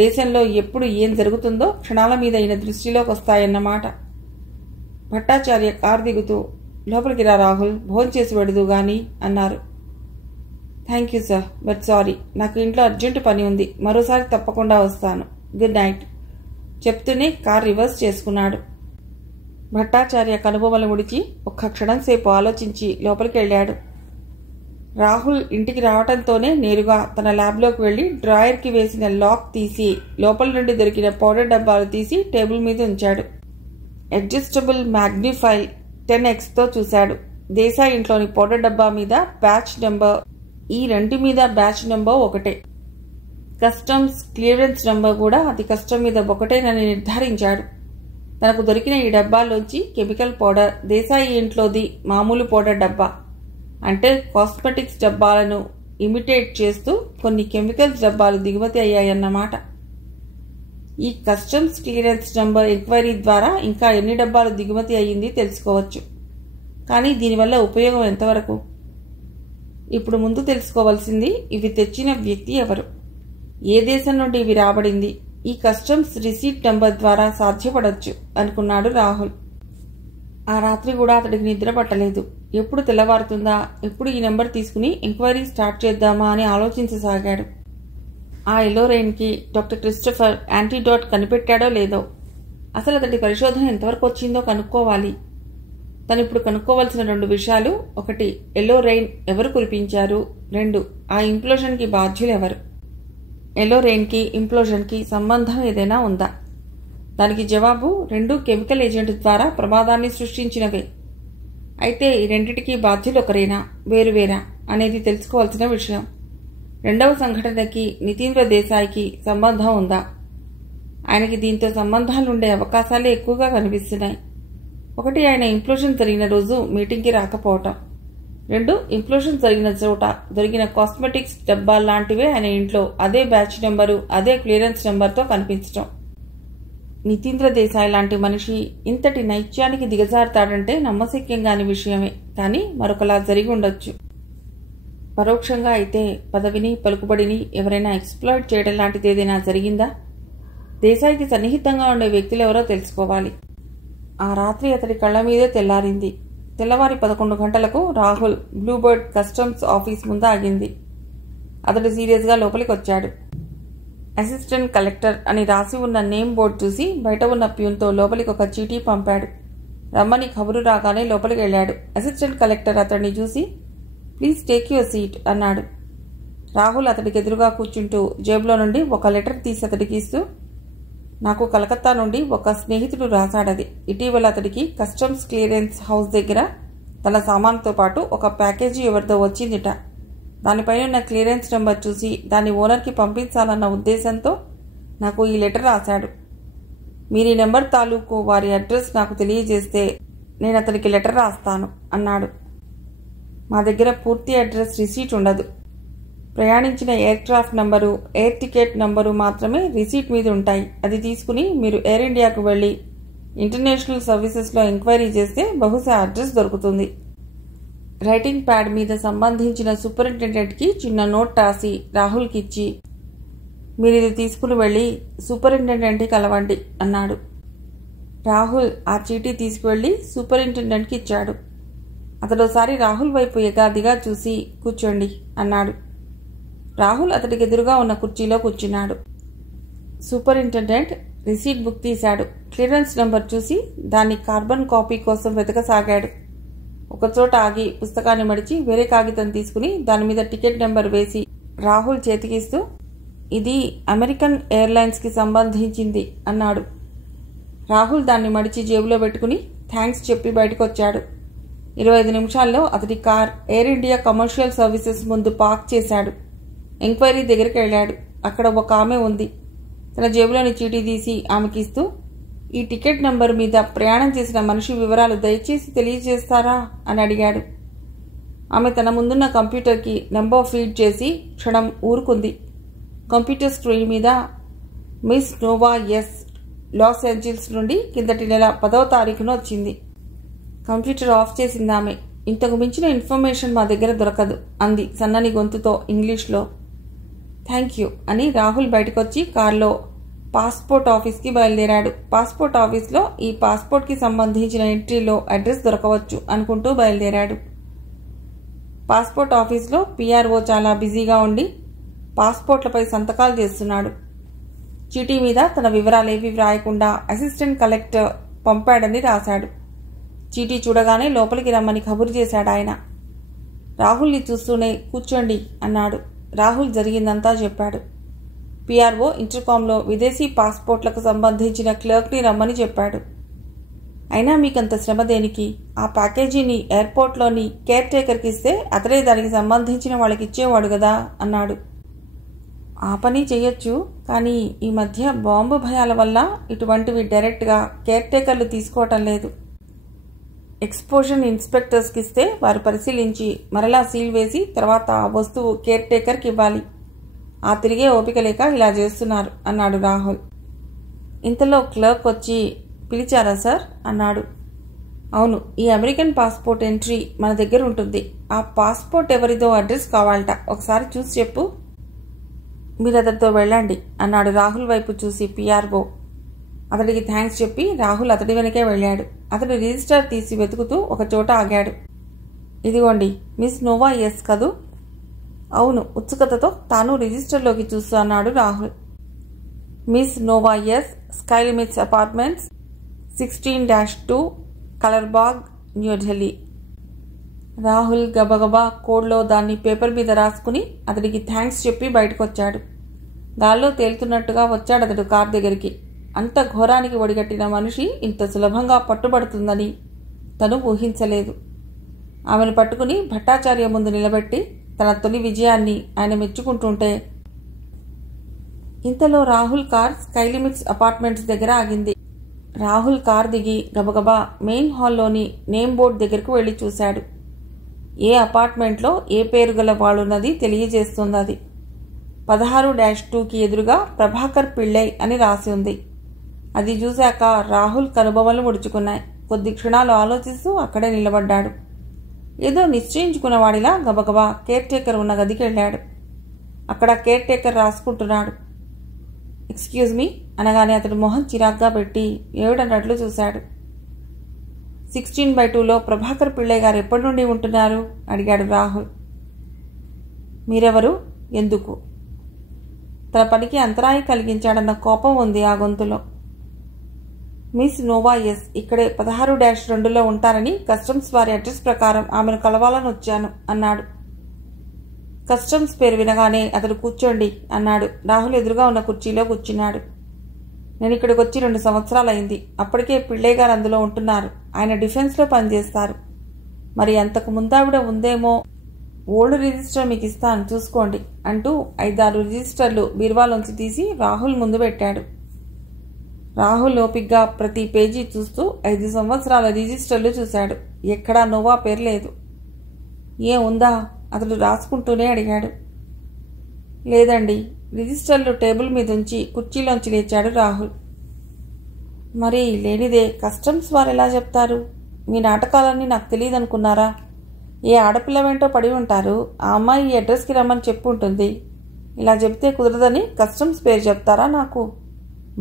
దేశంలో ఎప్పుడు ఏం జరుగుతుందో క్షణాల మీద ఈయన దృష్టిలోకి వస్తాయన్నమాట. భట్టాచార్య కారు దిగుతూ, లోపలికి రా రాహుల్, భోంచేసి వెడదు గాని అన్నారు. Thank you sir, but sorry, నాకు ఇంట్లో అర్జెంటు పని ఉంది, మరోసారి తప్పకుండా వస్తాను, గుడ్ నైట్ చెప్తూనే కార్ రివర్స్ చేసుకున్నాడు. భట్టాచార్య కనుబొమ్మలు ముడిచి ఒక్క క్షణం సేపు ఆలోచించి లోపలికి వెళ్ళాడు. రాహుల్ ఇంటికి రావడంతోనే నేరుగా తన ల్యాబ్లోకి వెళ్లి డ్రాయర్కి వేసిన లాక్ తీసి లోపల నుండి దొరికిన పౌడర్ డబ్బాలు తీసి టేబుల్ మీద ఉంచాడు. అడ్జస్టబుల్ మ్యాగ్నిఫైల్ 10x చూశాడు. దేశాయ్ ఇంట్లోని పౌడర్ డబ్బా మీద బ్యాచ్ నెంబర్, ఈ రెండు మీద బ్యాచ్ నెంబర్ ఒకటే. కస్టమ్స్ క్లియరెన్స్ నెంబర్ కూడా అతి కష్టం మీద ఒకటేనని నిర్ధారించాడు. తనకు దొరికిన ఈ డబ్బాలోంచి కెమికల్ పౌడర్ దేశాయ్ ఇంట్లోది మామూలు పౌడర్ డబ్బా. అంటే కాస్మెటిక్స్ డబ్బాలను ఇమిటేట్ చేస్తూ కొన్ని కెమికల్స్ డబ్బాలు దిగుమతి అయ్యాయన్నమాట. ఈ కస్టమ్స్ క్లియరెన్స్ నంబర్ ఎంక్వైరీ ద్వారా ఇంకా ఎన్ని డబ్బాలు దిగుమతి అయ్యింది తెలుసుకోవచ్చు. కానీ దీనివల్ల ఉపయోగం ఎంతవరకు? ఇప్పుడు ముందు తెలుసుకోవాల్సింది ఇవి తెచ్చిన వ్యక్తి ఎవరు, ఏ దేశం నుండి ఇవి రాబడింది. ఈ కస్టమ్స్ రిసీట్ నంబర్ ద్వారా సాధ్యపడవచ్చు అనుకున్నాడు రాహుల్. ఆ రాత్రి కూడా అతడికి నిద్ర పట్టలేదు. ఎప్పుడు తెల్లవారుతుందా, ఎప్పుడు ఈ నెంబర్ తీసుకుని ఎంక్వైరీ స్టార్ట్ చేద్దామా అని ఆలోచించసాగాడు. ఆ ఎలోరైన్కి డాక్టర్ క్రిస్టఫర్ యాంటీడాట్ కనిపెట్టాడో లేదో, అసలు అతడి పరిశోధన ఎంతవరకు వచ్చిందో కనుక్కోవాలి. తను ఇప్పుడు కనుక్కోవాల్సిన 2 విషయాలు: 1 ఎలోరైన్ ఎవరు కురిపించారు, 2 ఆ ఇంప్లోషన్కి బాధ్యులెవరు. ఎల్లో రెయిన్కి ఇంప్లోజన్కి సంబంధం ఏదైనా ఉందా? దానికి జవాబు, రెండూ కెమికల్ ఏజెంట్ ద్వారా ప్రమాదాన్ని సృష్టించినవే. అయితే ఈ రెండిటికీ బాధ్యులు ఒకరేనా, వేరువేరా అనేది తెలుసుకోవాల్సిన విషయం. రెండవ సంఘటనకి నితీంద్ర దేశాయ్కి సంబంధం ఉందా? ఆయనకి దీంతో సంబంధాలుండే అవకాశాలే ఎక్కువగా కనిపిస్తున్నాయి. ఒకటి, ఆయన ఇంప్లోషన్ జరిగిన రోజు మీటింగ్కి రాకపోవటం. రెండు, ఇంప్లోషన్ జరిగిన చోట దొరికిన కాస్మెటిక్స్ డబ్బా లాంటివే ఆయన ఇంట్లో అదే బ్యాచ్ నెంబరు, అదే క్లియరెన్స్ నెంబర్తో కనిపించటం. నితీంద్ర దేశాయ్ లాంటి మనిషి ఇంతటి నైత్యానికి దిగజారుతాడంటే నమ్మశక్యం కాని విషయమే. కానీ మరొకలా జరిగి ఉండొచ్చు. పరోక్షంగా అయితే పదవిని, పలుకుబడిని ఎవరైనా ఎక్స్‌ప్లాయిట్ చేయడం లాంటిది ఏదైనా జరిగిందా? దేశాయ్కి సన్నిహితంగా ఉండే వ్యక్తులెవరో తెలుసుకోవాలి. ఆ రాత్రి అతడి కళ్ల మీదే తెల్లారింది. తెల్లవారి 11 గంటలకు రాహుల్ బ్లూబర్డ్ కస్టమ్స్ ఆఫీస్ ముందు ఆగింది. అతడు సీరియస్గా లోపలికి వచ్చాడు. అసిస్టెంట్ కలెక్టర్ అని రాసి ఉన్న నేమ్ బోర్డు చూసి బయట ఉన్న ప్యూన్తో లోపలికి ఒక చీటీ పంపాడు. రమ్మని కబురు రాగానే లోపలికి వెళ్ళాడు. అసిస్టెంట్ కలెక్టర్ అతడిని చూసి, ప్లీజ్ టేక్ యువర్ సీట్ అన్నాడు. రాహుల్ అతడికి ఎదురుగా కూర్చుంటూ జేబులో నుండి ఒక లెటర్ తీసి అతడికి ఇస్తూ, నాకు కలకత్తా నుండి ఒక స్నేహితుడు రాశాడది. ఇటీవల అతడికి కస్టమ్స్ క్లియరెన్స్ హౌస్ దగ్గర తన సామాన్తో పాటు ఒక ప్యాకేజీ ఎవరితో వచ్చిందిట. దానిపైన ఉన్న క్లియరెన్స్ నెంబర్ చూసి దాన్ని ఓనర్కి పంపించాలన్న ఉద్దేశంతో నాకు ఈ లెటర్ రాశాడు. మీరు ఈ నెంబర్ తాలూకు వారి అడ్రస్ నాకు తెలియజేస్తే నేను అతనికి లెటర్ రాస్తాను అన్నాడు. మా దగ్గర పూర్తి అడ్రస్ రిసీట్ ఉండదు. ప్రయాణించిన air craft number, air ticket number మాత్రమే రిసీట్ మీద ఉంటాయి. అది తీసుకుని మీరు ఎయిర్ ఇండియాకు వెళ్ళి ఇంటర్నేషనల్ సర్వీసెస్లో ఎంక్వైరీ చేస్తే బహుశా అడ్రస్ దొరుకుతుంది. రైటింగ్ ప్యాడ్ మీద సంబంధించిన సూపరింటెండెంట్కి చిన్న నోట్ రాసి రాహుల్కి ఇచ్చి, మీరు ఇది తీసుకుని వెళ్ళి సూపరింటెండెంట్ని కలవండి అన్నాడు. రాహుల్ ఆ చీటీ తీసుకువెళ్ళి సూపరింటెండెంట్కి ఇచ్చాడు. అతడోసారి రాహుల్ వైపు ఎగాదిగా చూసి, కూర్చోండి అన్నాడు. రాహుల్ అతడికి ఎదురుగా ఉన్న కుర్చీలో కూర్చున్నాడు. సూపరింటెండెంట్ రిసీట్ బుక్ తీశాడు. క్లియరెన్స్ నెంబర్ చూసి దాన్ని కార్బన్ కాపీ కోసం వెతకసాగాడు. ఒకచోట ఆగి పుస్తకాన్ని మడిచి వేరే కాగితం తీసుకుని దాని మీద టికెట్ నెంబర్ వేసి రాహుల్ చేతికిస్తూ, ఇది అమెరికన్ ఎయిర్లైన్స్కి సంబంధించింది అన్నాడు. రాహుల్ దాన్ని మడిచి జేబులో పెట్టుకుని థ్యాంక్స్ చెప్పి బయటకు వచ్చాడు. 25 నిమిషాల్లో అతడి car air India commercial services ముందు పార్క్ చేశాడు. ఎంక్వైరీ దగ్గరికి వెళ్ళాడు. అక్కడ ఒక ఆమె ఉంది. తన జేబులోని చీటీ తీసి ఆమెకిస్తూ, ఈ టికెట్ నంబర్ మీద ప్రయాణం చేసిన మనిషి వివరాలు దయచేసి తెలియజేస్తారా అని అడిగాడు. ఆమె తన ముందున్న కంప్యూటర్కి నెంబర్ ఫీడ్ చేసి క్షణం ఊరుకుంది. కంప్యూటర్ స్క్రీన్ మీద miss Nova S, Los Angeles నుండి కిందటి నెల 10వ తారీఖున వచ్చింది. కంప్యూటర్ ఆఫ్ చేసిందామె. ఇంతకు మించిన ఇన్ఫర్మేషన్ మా దగ్గర దొరకదు అంది సన్నని గొంతుతో ఇంగ్లీష్లో. థ్యాంక్ యూ అని రాహుల్ బయటకొచ్చి కారులో పాస్పోర్ట్ ఆఫీస్కి బయలుదేరాడు. పాస్పోర్ట్ ఆఫీస్లో ఈ పాస్పోర్ట్కి సంబంధించిన ఎంట్రీలో అడ్రస్ దొరకవచ్చు అనుకుంటూ బయలుదేరాడు. పాస్పోర్ట్ ఆఫీస్లో పిఆర్ఓ చాలా బిజీగా ఉండి పాస్పోర్ట్లపై సంతకాలు చేస్తున్నాడు. చీటీ మీద తన వివరాలేవి వ్రాయకుండా అసిస్టెంట్ కలెక్టర్ పంపాడని రాశాడు. చీటీ చూడగానే లోపలికి రమ్మని కబురు చేశాడు ఆయన. రాహుల్ని చూస్తూనే కూర్చోండి అన్నాడు. రాహుల్ జరిగిందంతా చెప్పాడు. పిఆర్ఓ ఇంటర్కామ్లో విదేశీ పాస్పోర్ట్లకు సంబంధించిన క్లర్క్ని రమ్మని చెప్పాడు. అయినా మీకంత శ్రమ దేనికి? ఆ ప్యాకేజీని ఎయిర్పోర్ట్లోని కేర్ టేకర్కి ఇస్తే అతడే దానికి సంబంధించిన వాళ్ళకి ఇచ్చేవాడు కదా అన్నాడు. ఆ పని చెయ్యొచ్చు, కానీ ఈ మధ్య బాంబు భయాల వల్ల ఇటువంటివి డైరెక్ట్గా కేర్ టేకర్లు తీసుకోవటం లేదు. ఎక్స్పోజన్ ఇన్స్పెక్టర్స్కి ఇస్తే వారు పరిశీలించి మరలా సీల్ వేసి తర్వాత ఆ వస్తువు కేర్ టేకర్కి ఇవ్వాలి. ఆ తిరిగే ఓపిక లేక ఇలా చేస్తున్నారు అన్నాడు రాహుల్. ఇంతలో క్లర్క్ వచ్చి, పిలిచారా సార్ అన్నాడు. అవును, ఈ అమెరికన్ పాస్పోర్ట్ ఎంట్రీ మన దగ్గర ఉంటుంది. ఆ పాస్పోర్ట్ ఎవరిదో అడ్రస్ కావాలట, ఒకసారి చూసి చెప్పు. మీరు అతడితో వెళ్ళండి అన్నాడు రాహుల్ వైపు చూసి పిఆర్ఓ. అతడికి థ్యాంక్స్ చెప్పి రాహుల్ అతడి వెనకే వెళ్ళాడు. అతడు రిజిస్టర్ తీసి వెతుకుతూ ఒక చోట ఆగాడు. ఇదిగోండి, మిస్ నోవా ఎస్ కదూ? అవును, ఉత్సుకతతో తాను రిజిస్టర్లోకి చూస్తూ అన్నాడు Rahul. Miss Nova S, sky limits apartments, 16-2, Kalarbagh, New Delhi. Rahul గబగబా కోడ్లో దాన్ని పేపర్ మీద రాసుకుని అతడికి థ్యాంక్స్ చెప్పి బయటకు వచ్చాడు. గాల్లో తేలుతున్నట్టుగా వచ్చాడతడు కార్ దగ్గరికి. అంత ఘోరానికి ఒడిగట్టిన మనిషి ఇంత సులభంగా పట్టుబడుతుందని తను ఊహించలేదు. ఆమెను పట్టుకుని భట్టాచార్య ముందు నిలబెట్టి తన తొలి విజయాన్ని ఆయన మెచ్చుకుంటుంటే ఇంతలో Rahul car sky limits apartments దగ్గర ఆగింది. రాహుల్ కార్ దిగి గబగబా మెయిన్ హాల్లోని నేమ్ బోర్డు దగ్గరకు వెళ్లి చూశాడు. ఏ అపార్ట్మెంట్లో ఏ పేరు గల వాడున్నది తెలియజేస్తుంది. అది 16-2కి ఎదురుగా ప్రభాకర్ పిళ్ళై అని రాసి ఉంది. అది చూశాక రాహుల్ కనుబొమలు ముడుచుకున్నాయి. కొద్ది క్షణాలు ఆలోచిస్తూ అక్కడే నిలబడ్డాడు. ఏదో నిశ్చయించుకున్న వాడిలా గబగబా కేర్ టేకర్ ఉన్న గదికి వెళ్ళాడు. అక్కడ కేర్ టేకర్ రాసుకుంటున్నాడు. ఎక్స్క్యూజ్ మీ అనగానే అతడు మొహం చిరాగ్గా పెట్టి ఏమిటన్నట్లు చూశాడు. 16/2లో ప్రభాకర్ పిళ్ళై గారు ఎప్పటి నుండి ఉంటున్నారు అడిగాడు రాహుల్. మీరెవరు, ఎందుకు? తన పనికి అంతరాయం కలిగించాడన్న కోపం ఉంది ఆ గొంతులో. మిస్ నోవా ఎస్ ఇక్కడే 16-2లో ఉంటారని కస్టమ్స్ వారి అడ్రస్ ప్రకారం ఆమెను కలవాలని వచ్చాను అన్నాడు. కస్టమ్స్ పేరు వినగానే అతడు కూర్చోండి అన్నాడు. రాహుల్ ఎదురుగా ఉన్న కుర్చీలో కూర్చున్నాడు. నేను ఇక్కడికి వచ్చి 2 సంవత్సరాలైంది. అప్పటికే పిళ్ళై గారు అందులో ఉంటున్నారు. ఆయన డిఫెన్స్లో పనిచేస్తారు. మరి అంతకు ముందావిడ ఉందేమో. ఓల్డ్ రిజిస్టర్ మీకు ఇస్తాను చూసుకోండి అంటూ 5-6 రిజిస్టర్లు బీరువాలోంచి తీసి రాహుల్ ముందు పెట్టాడు. రాహుల్ ఓపిగ్గా ప్రతి పేజీ చూస్తూ 5 సంవత్సరాల రిజిస్టర్లు చూశాడు. ఎక్కడా నోవా పేరు లేదు. ఏ ఉందా అతడు రాసుకుంటూనే అడిగాడు. లేదండి. రిజిస్టర్లు టేబుల్ మీద ఉంచి కుర్చీలోంచి లేచాడు రాహుల్. మరి లేనిదే కస్టమ్స్ వారు ఎలా చెప్తారు? మీ నాటకాలన్నీ నాకు తెలియదనుకున్నారా? ఏ ఆడపిల్ల వెంటో పడి ఉంటారు. ఆ అమ్మాయి ఈ అడ్రస్కి రమ్మని చెప్పు ఉంటుంది. ఇలా చెప్తే కుదరదని కస్టమ్స్ పేరు చెప్తారా నాకు?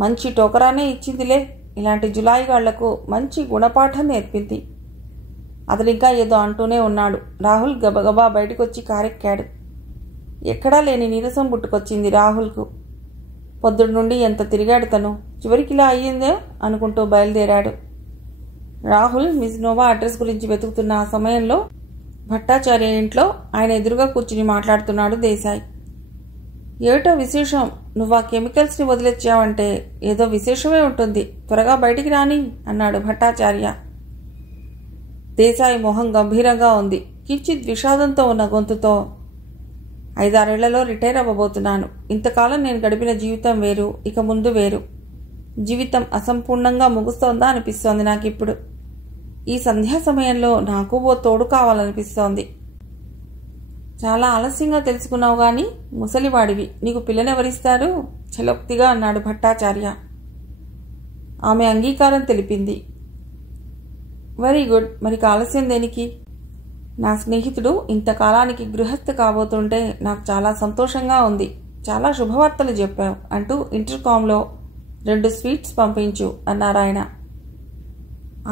మంచి టోకరానే ఇచ్చిందిలే. ఇలాంటి జులాయిగాళ్లకు మంచి గుణపాఠం నేర్పింది. అతను ఇంకా ఏదో అంటూనే ఉన్నాడు. రాహుల్ గబగబా బయటకొచ్చి కారెక్కాడు. ఎక్కడా లేని నీరసం పుట్టుకొచ్చింది రాహుల్కు. పొద్దుటి నుండి ఎంత తిరిగాడు తను. చివరికి ఇలా అయ్యిందే అనుకుంటూ బయలుదేరాడు. రాహుల్ మిస్ నోవా అడ్రస్ గురించి వెతుకుతున్న ఆ సమయంలో భట్టాచార్య ఇంట్లో ఆయన ఎదురుగా కూర్చుని మాట్లాడుతున్నాడు దేశాయ్. ఏటో విశేషం, నువ్వు ఆ కెమికల్స్ని వదిలేచ్చావంటే ఏదో విశేషమే ఉంటుంది. త్వరగా బయటికి రాని అన్నాడు భట్టాచార్య. దేశాయ్ మొహం గంభీరంగా ఉంది. కించిత్ విషాదంతో ఉన్న గొంతుతో 5-6 ఏళ్లలో రిటైర్ అవ్వబోతున్నాను. ఇంతకాలం నేను గడిపిన జీవితం వేరు, ఇక ముందు వేరు. జీవితం అసంపూర్ణంగా ముగుస్తోందా అనిపిస్తోంది నాకిప్పుడు. ఈ సంధ్యా సమయంలో నాకు ఓ తోడు కావాలనిపిస్తోంది. చాలా ఆలస్యంగా తెలుసుకున్నావు గాని ముసలివాడివి, నీకు పిల్లనెవరిస్తారు? చలోక్తిగా అన్నాడు భట్టాచార్య. ఆమె అంగీకారం తెలిపింది. Very good. మరి ఆలస్యం దేనికి? నా స్నేహితుడు ఇంతకాలానికి గృహస్థ కాబోతుంటే నాకు చాలా సంతోషంగా ఉంది. చాలా శుభవార్తలు చెప్పావు అంటూ ఇంటర్కామ్లో 2 స్వీట్స్ పంపించు అన్నారాయన.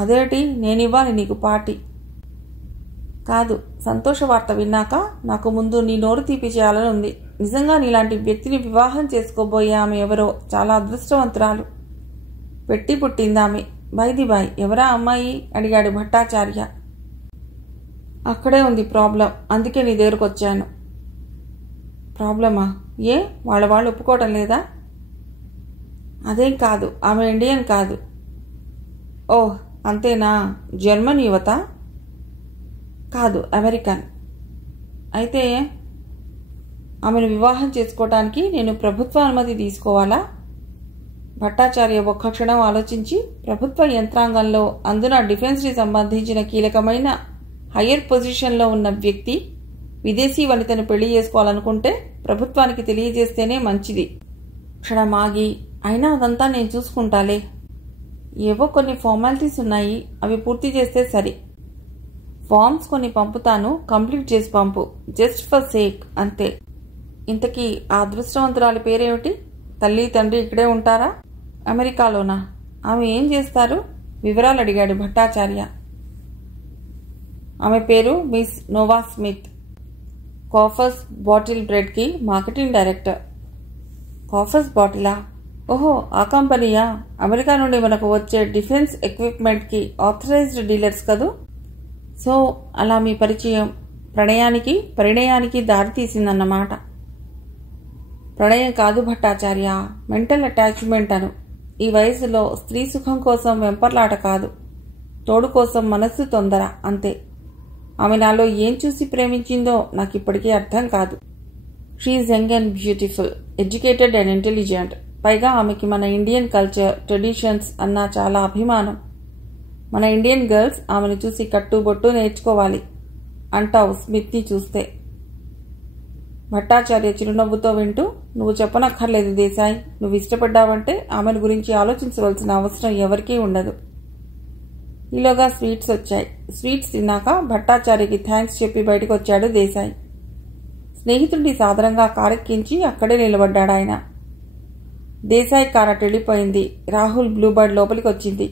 అదేటి, నేనివ్వాలి నీకు పార్టీ? కాదు, సంతోష వార్త విన్నాక నాకు ముందు నీ నోరు తీపి చేయాలని ఉంది. నిజంగా నీలాంటి వ్యక్తిని వివాహం చేసుకోబోయే ఆమె ఎవరో చాలా అదృష్టవంతురాలు. పెట్టి పుట్టిందామె. బైది బాయ్, ఎవరా అమ్మాయి అడిగాడు భట్టాచార్య. అక్కడే ఉంది ప్రాబ్లం. అందుకే నీ దగ్గరకు వచ్చాను. ప్రాబ్లమా? ఏ, వాళ్ళు ఒప్పుకోవటం లేదా? అదేం కాదు, ఆమె ఇండియన్ కాదు. ఓహ్, అంతేనా? జర్మన్ యువత? కాదు, అమెరికన్. అయితే ఆమెను వివాహం చేసుకోవటానికి నేను ప్రభుత్వ అనుమతి తీసుకోవాలా? భట్టాచార్య ఒక్క క్షణం ఆలోచించి, ప్రభుత్వ యంత్రాంగంలో అందున డిఫెన్స్కి సంబంధించిన కీలకమైన హయ్యర్ పొజిషన్లో ఉన్న వ్యక్తి విదేశీ వనితను పెళ్లి చేసుకోవాలనుకుంటే ప్రభుత్వానికి తెలియజేస్తేనే మంచిది. క్షణమాగి, అయినా అదంతా నేను చూసుకుంటాలే. ఏవో కొన్ని ఫార్మాలిటీస్ ఉన్నాయి, అవి పూర్తి చేస్తే సరి. ఫార్మ్స్ కొన్ని పంపుతాను, కంప్లీట్ చేసి పంపు. జస్ట్ ఫర్ సేక్ అంతే. ఇంతకీ ఆ అదృష్టవంతురాలి పేరేమిటి? తల్లి తండ్రి ఇక్కడే ఉంటారా? అమెరికాలోనా? ఆమె ఏం చేస్తారు? వివరాలు అడిగాడు భట్టాచార్య. ఆమె పేరు miss Nova Smith. Coffers Bottle బ్రెడ్కి మార్కెటింగ్ డైరెక్టర్. కాఫర్స్ బాటిలా? ఓహో, ఆ కంపెనీయా? అమెరికా నుండి మనకు వచ్చే డిఫెన్స్ ఎక్విప్మెంట్కి ఆథరైజ్డ్ డీలర్స్ కదూ. సో అలా మీ పరిచయం ప్రణయానికి పరిణయానికి దారితీసిందన్నమాట. ప్రణయం కాదు భట్టాచార్య, మెంటల్ అటాచ్మెంట్ అను. ఈ వయసులో స్త్రీ సుఖం కోసం వెంపర్లాట కాదు, తోడు కోసం మనస్సు తొందర, అంతే. ఆమె నాలో ఏం చూసి ప్రేమించిందో నాకిప్పటికీ అర్థం కాదు. She's young and beautiful, educated and intelligent. పైగా ఆమెకి మన ఇండియన్ కల్చర్, ట్రెడిషన్స్ అన్నా చాలా అభిమానం. మన ఇండియన్ గర్ల్స్ ఆమెను చూసి కట్టుబొట్టు నేర్చుకోవాలి అంటావు స్మిత్ని చూస్తే. భట్టాచార్య చిరునవ్వుతో వింటూ, నువ్వు చెప్పనక్కర్లేదు దేశాయ్. నువ్వు ఇష్టపడ్డావంటే ఆమెను గురించి ఆలోచించవలసిన అవసరం ఎవరికీ ఉండదు. ఈలోగా స్వీట్స్ వచ్చాయి. స్వీట్స్ తిన్నాక భట్టాచార్యకి థ్యాంక్స్ చెప్పి బయటకు వచ్చాడు దేశాయ్. స్నేహితుడిని సాదరంగా కారెక్కించి అక్కడే నిలబడ్డాడు ఆయన. దేశాయ్ కార్ అటు వెళ్ళిపోయింది. రాహుల్ బ్లూబర్డ్ లోపలికి వచ్చింది.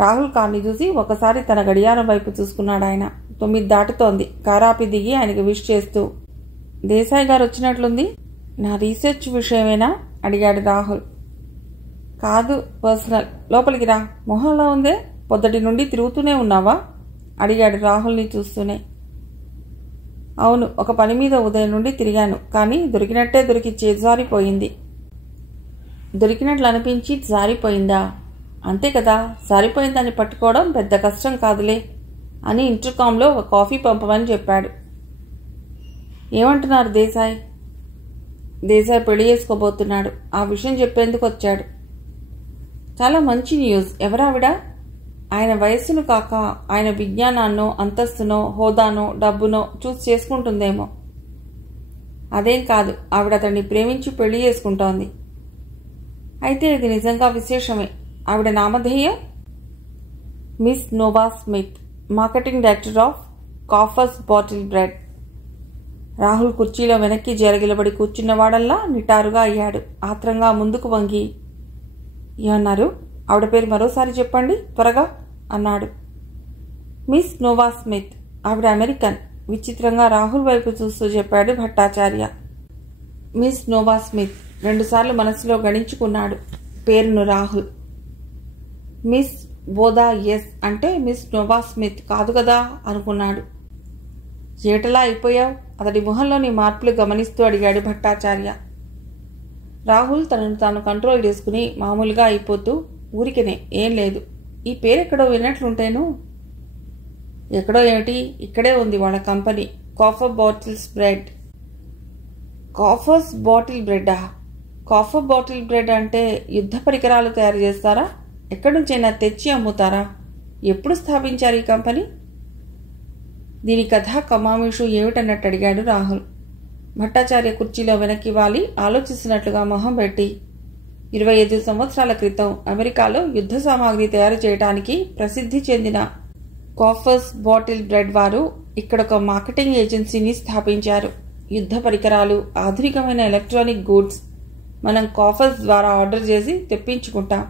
రాహుల్ కార్ని చూసి ఒకసారి తన గడియారం వైపు చూసుకున్నాడు ఆయన. 9 దాటుతోంది. కారాపి దిగి ఆయనకి విష్ చేస్తూ, దేశాయ్ గారు వచ్చినట్లుంది, నా రీసెర్చ్ విషయమేనా అడిగాడు రాహుల్. కాదు, పర్సనల్. లోపలికి రా. మొహంలో ఉందే, పొద్దుటి నుండి తిరుగుతూనే ఉన్నావా అడిగాడు రాహుల్ని చూస్తూనే. అవును, ఒక పని మీద ఉదయం నుండి తిరిగాను, కానీ దొరికినట్టే దొరికి చేజారిపోయింది. దొరికినట్లు అనిపించి జారిపోయిందా? అంతే కదా, జారిపోయిందని పట్టుకోవడం పెద్ద కష్టం కాదులే అని ఇంటర్కామ్లో ఒక కాఫీ పంపమని చెప్పాడు. ఏమంటున్నారు దేశాయ్? దేశాయ్ పెళ్లి చేసుకోబోతున్నాడు. ఆ విషయం చెప్పేందుకు వచ్చాడు. చాలా మంచి న్యూస్. ఎవరావిడ? ఆయన వయస్సును కాక ఆయన విజ్ఞానాన్నో, అంతస్తునో, హోదానో, డబ్బునో చూసి చేసుకుంటుందేమో. అదేం కాదు, ఆవిడ అతన్ని ప్రేమించి పెళ్లి చేసుకుంటోంది. అయితే ఇది నిజంగా విశేషమే. ఆవిడ నామధేయం miss Nova Smith, marketing director of Coffers Bottle Bread. Rahul కుర్చీలో వెనక్కి జరగిలబడి కూర్చున్నవాడల్లా నిటారుగా అయ్యాడు. ఆత్రంగా ముందుకు వంగి, ఏమన్నారు? ఆవిడ పేరు మరోసారి చెప్పండి త్వరగా అన్నాడు. Miss Nova Smith. ఆవిడ అమెరికన్. విచిత్రంగా రాహుల్ వైపు చూస్తూ చెప్పాడు భట్టాచార్య. మిస్ నోవా స్మిత్ 2 సార్లు మనసులో గణించుకున్నాడు పేరును రాహుల్. మిస్ బోదా ఎస్ అంటే మిస్ నోవా స్మిత్ కాదు కదా అనుకున్నాడు. ఏటలా అయిపోయావు? అతడి మొహంలోని మార్పులు గమనిస్తూ అడిగాడు భట్టాచార్య. రాహుల్ తనను తాను కంట్రోల్ చేసుకుని మామూలుగా అయిపోతూ, ఊరికనే, ఏం లేదు. ఈ పేరెక్కడో విన్నట్లుంటేను. ఎక్కడో ఏమిటి, ఇక్కడే ఉంది వాళ్ళ company, Coffer Bottles Bread. Coffers Bottle బ్రెడ్డా? కాఫర్ బాటిల్ బ్రెడ్ అంటే యుద్ధ పరికరాలు తయారు చేస్తారా? ఎక్కడి నుంచైనా తెచ్చి అమ్ముతారా? ఎప్పుడు స్థాపించారు ఈ కంపెనీ? దీని కథ కమామిషు ఏమిటన్నట్టు అడిగాడు రాహుల్. భట్టాచార్య కుర్చీలో వెనక్కి వాలి ఆలోచిస్తున్నట్లుగా మొహం పెట్టి, 25 సంవత్సరాల క్రితం అమెరికాలో యుద్ధ సామాగ్రి తయారు చేయడానికి ప్రసిద్ధి చెందిన కాఫర్స్ బాటిల్ బ్రెడ్ వారు ఇక్కడ ఒక మార్కెటింగ్ ఏజెన్సీని స్థాపించారు. యుద్ధ పరికరాలు, ఆధునికమైన ఎలక్ట్రానిక్ గూడ్స్ మనం కాఫర్స్ ద్వారా ఆర్డర్ చేసి తెప్పించుకుంటాం.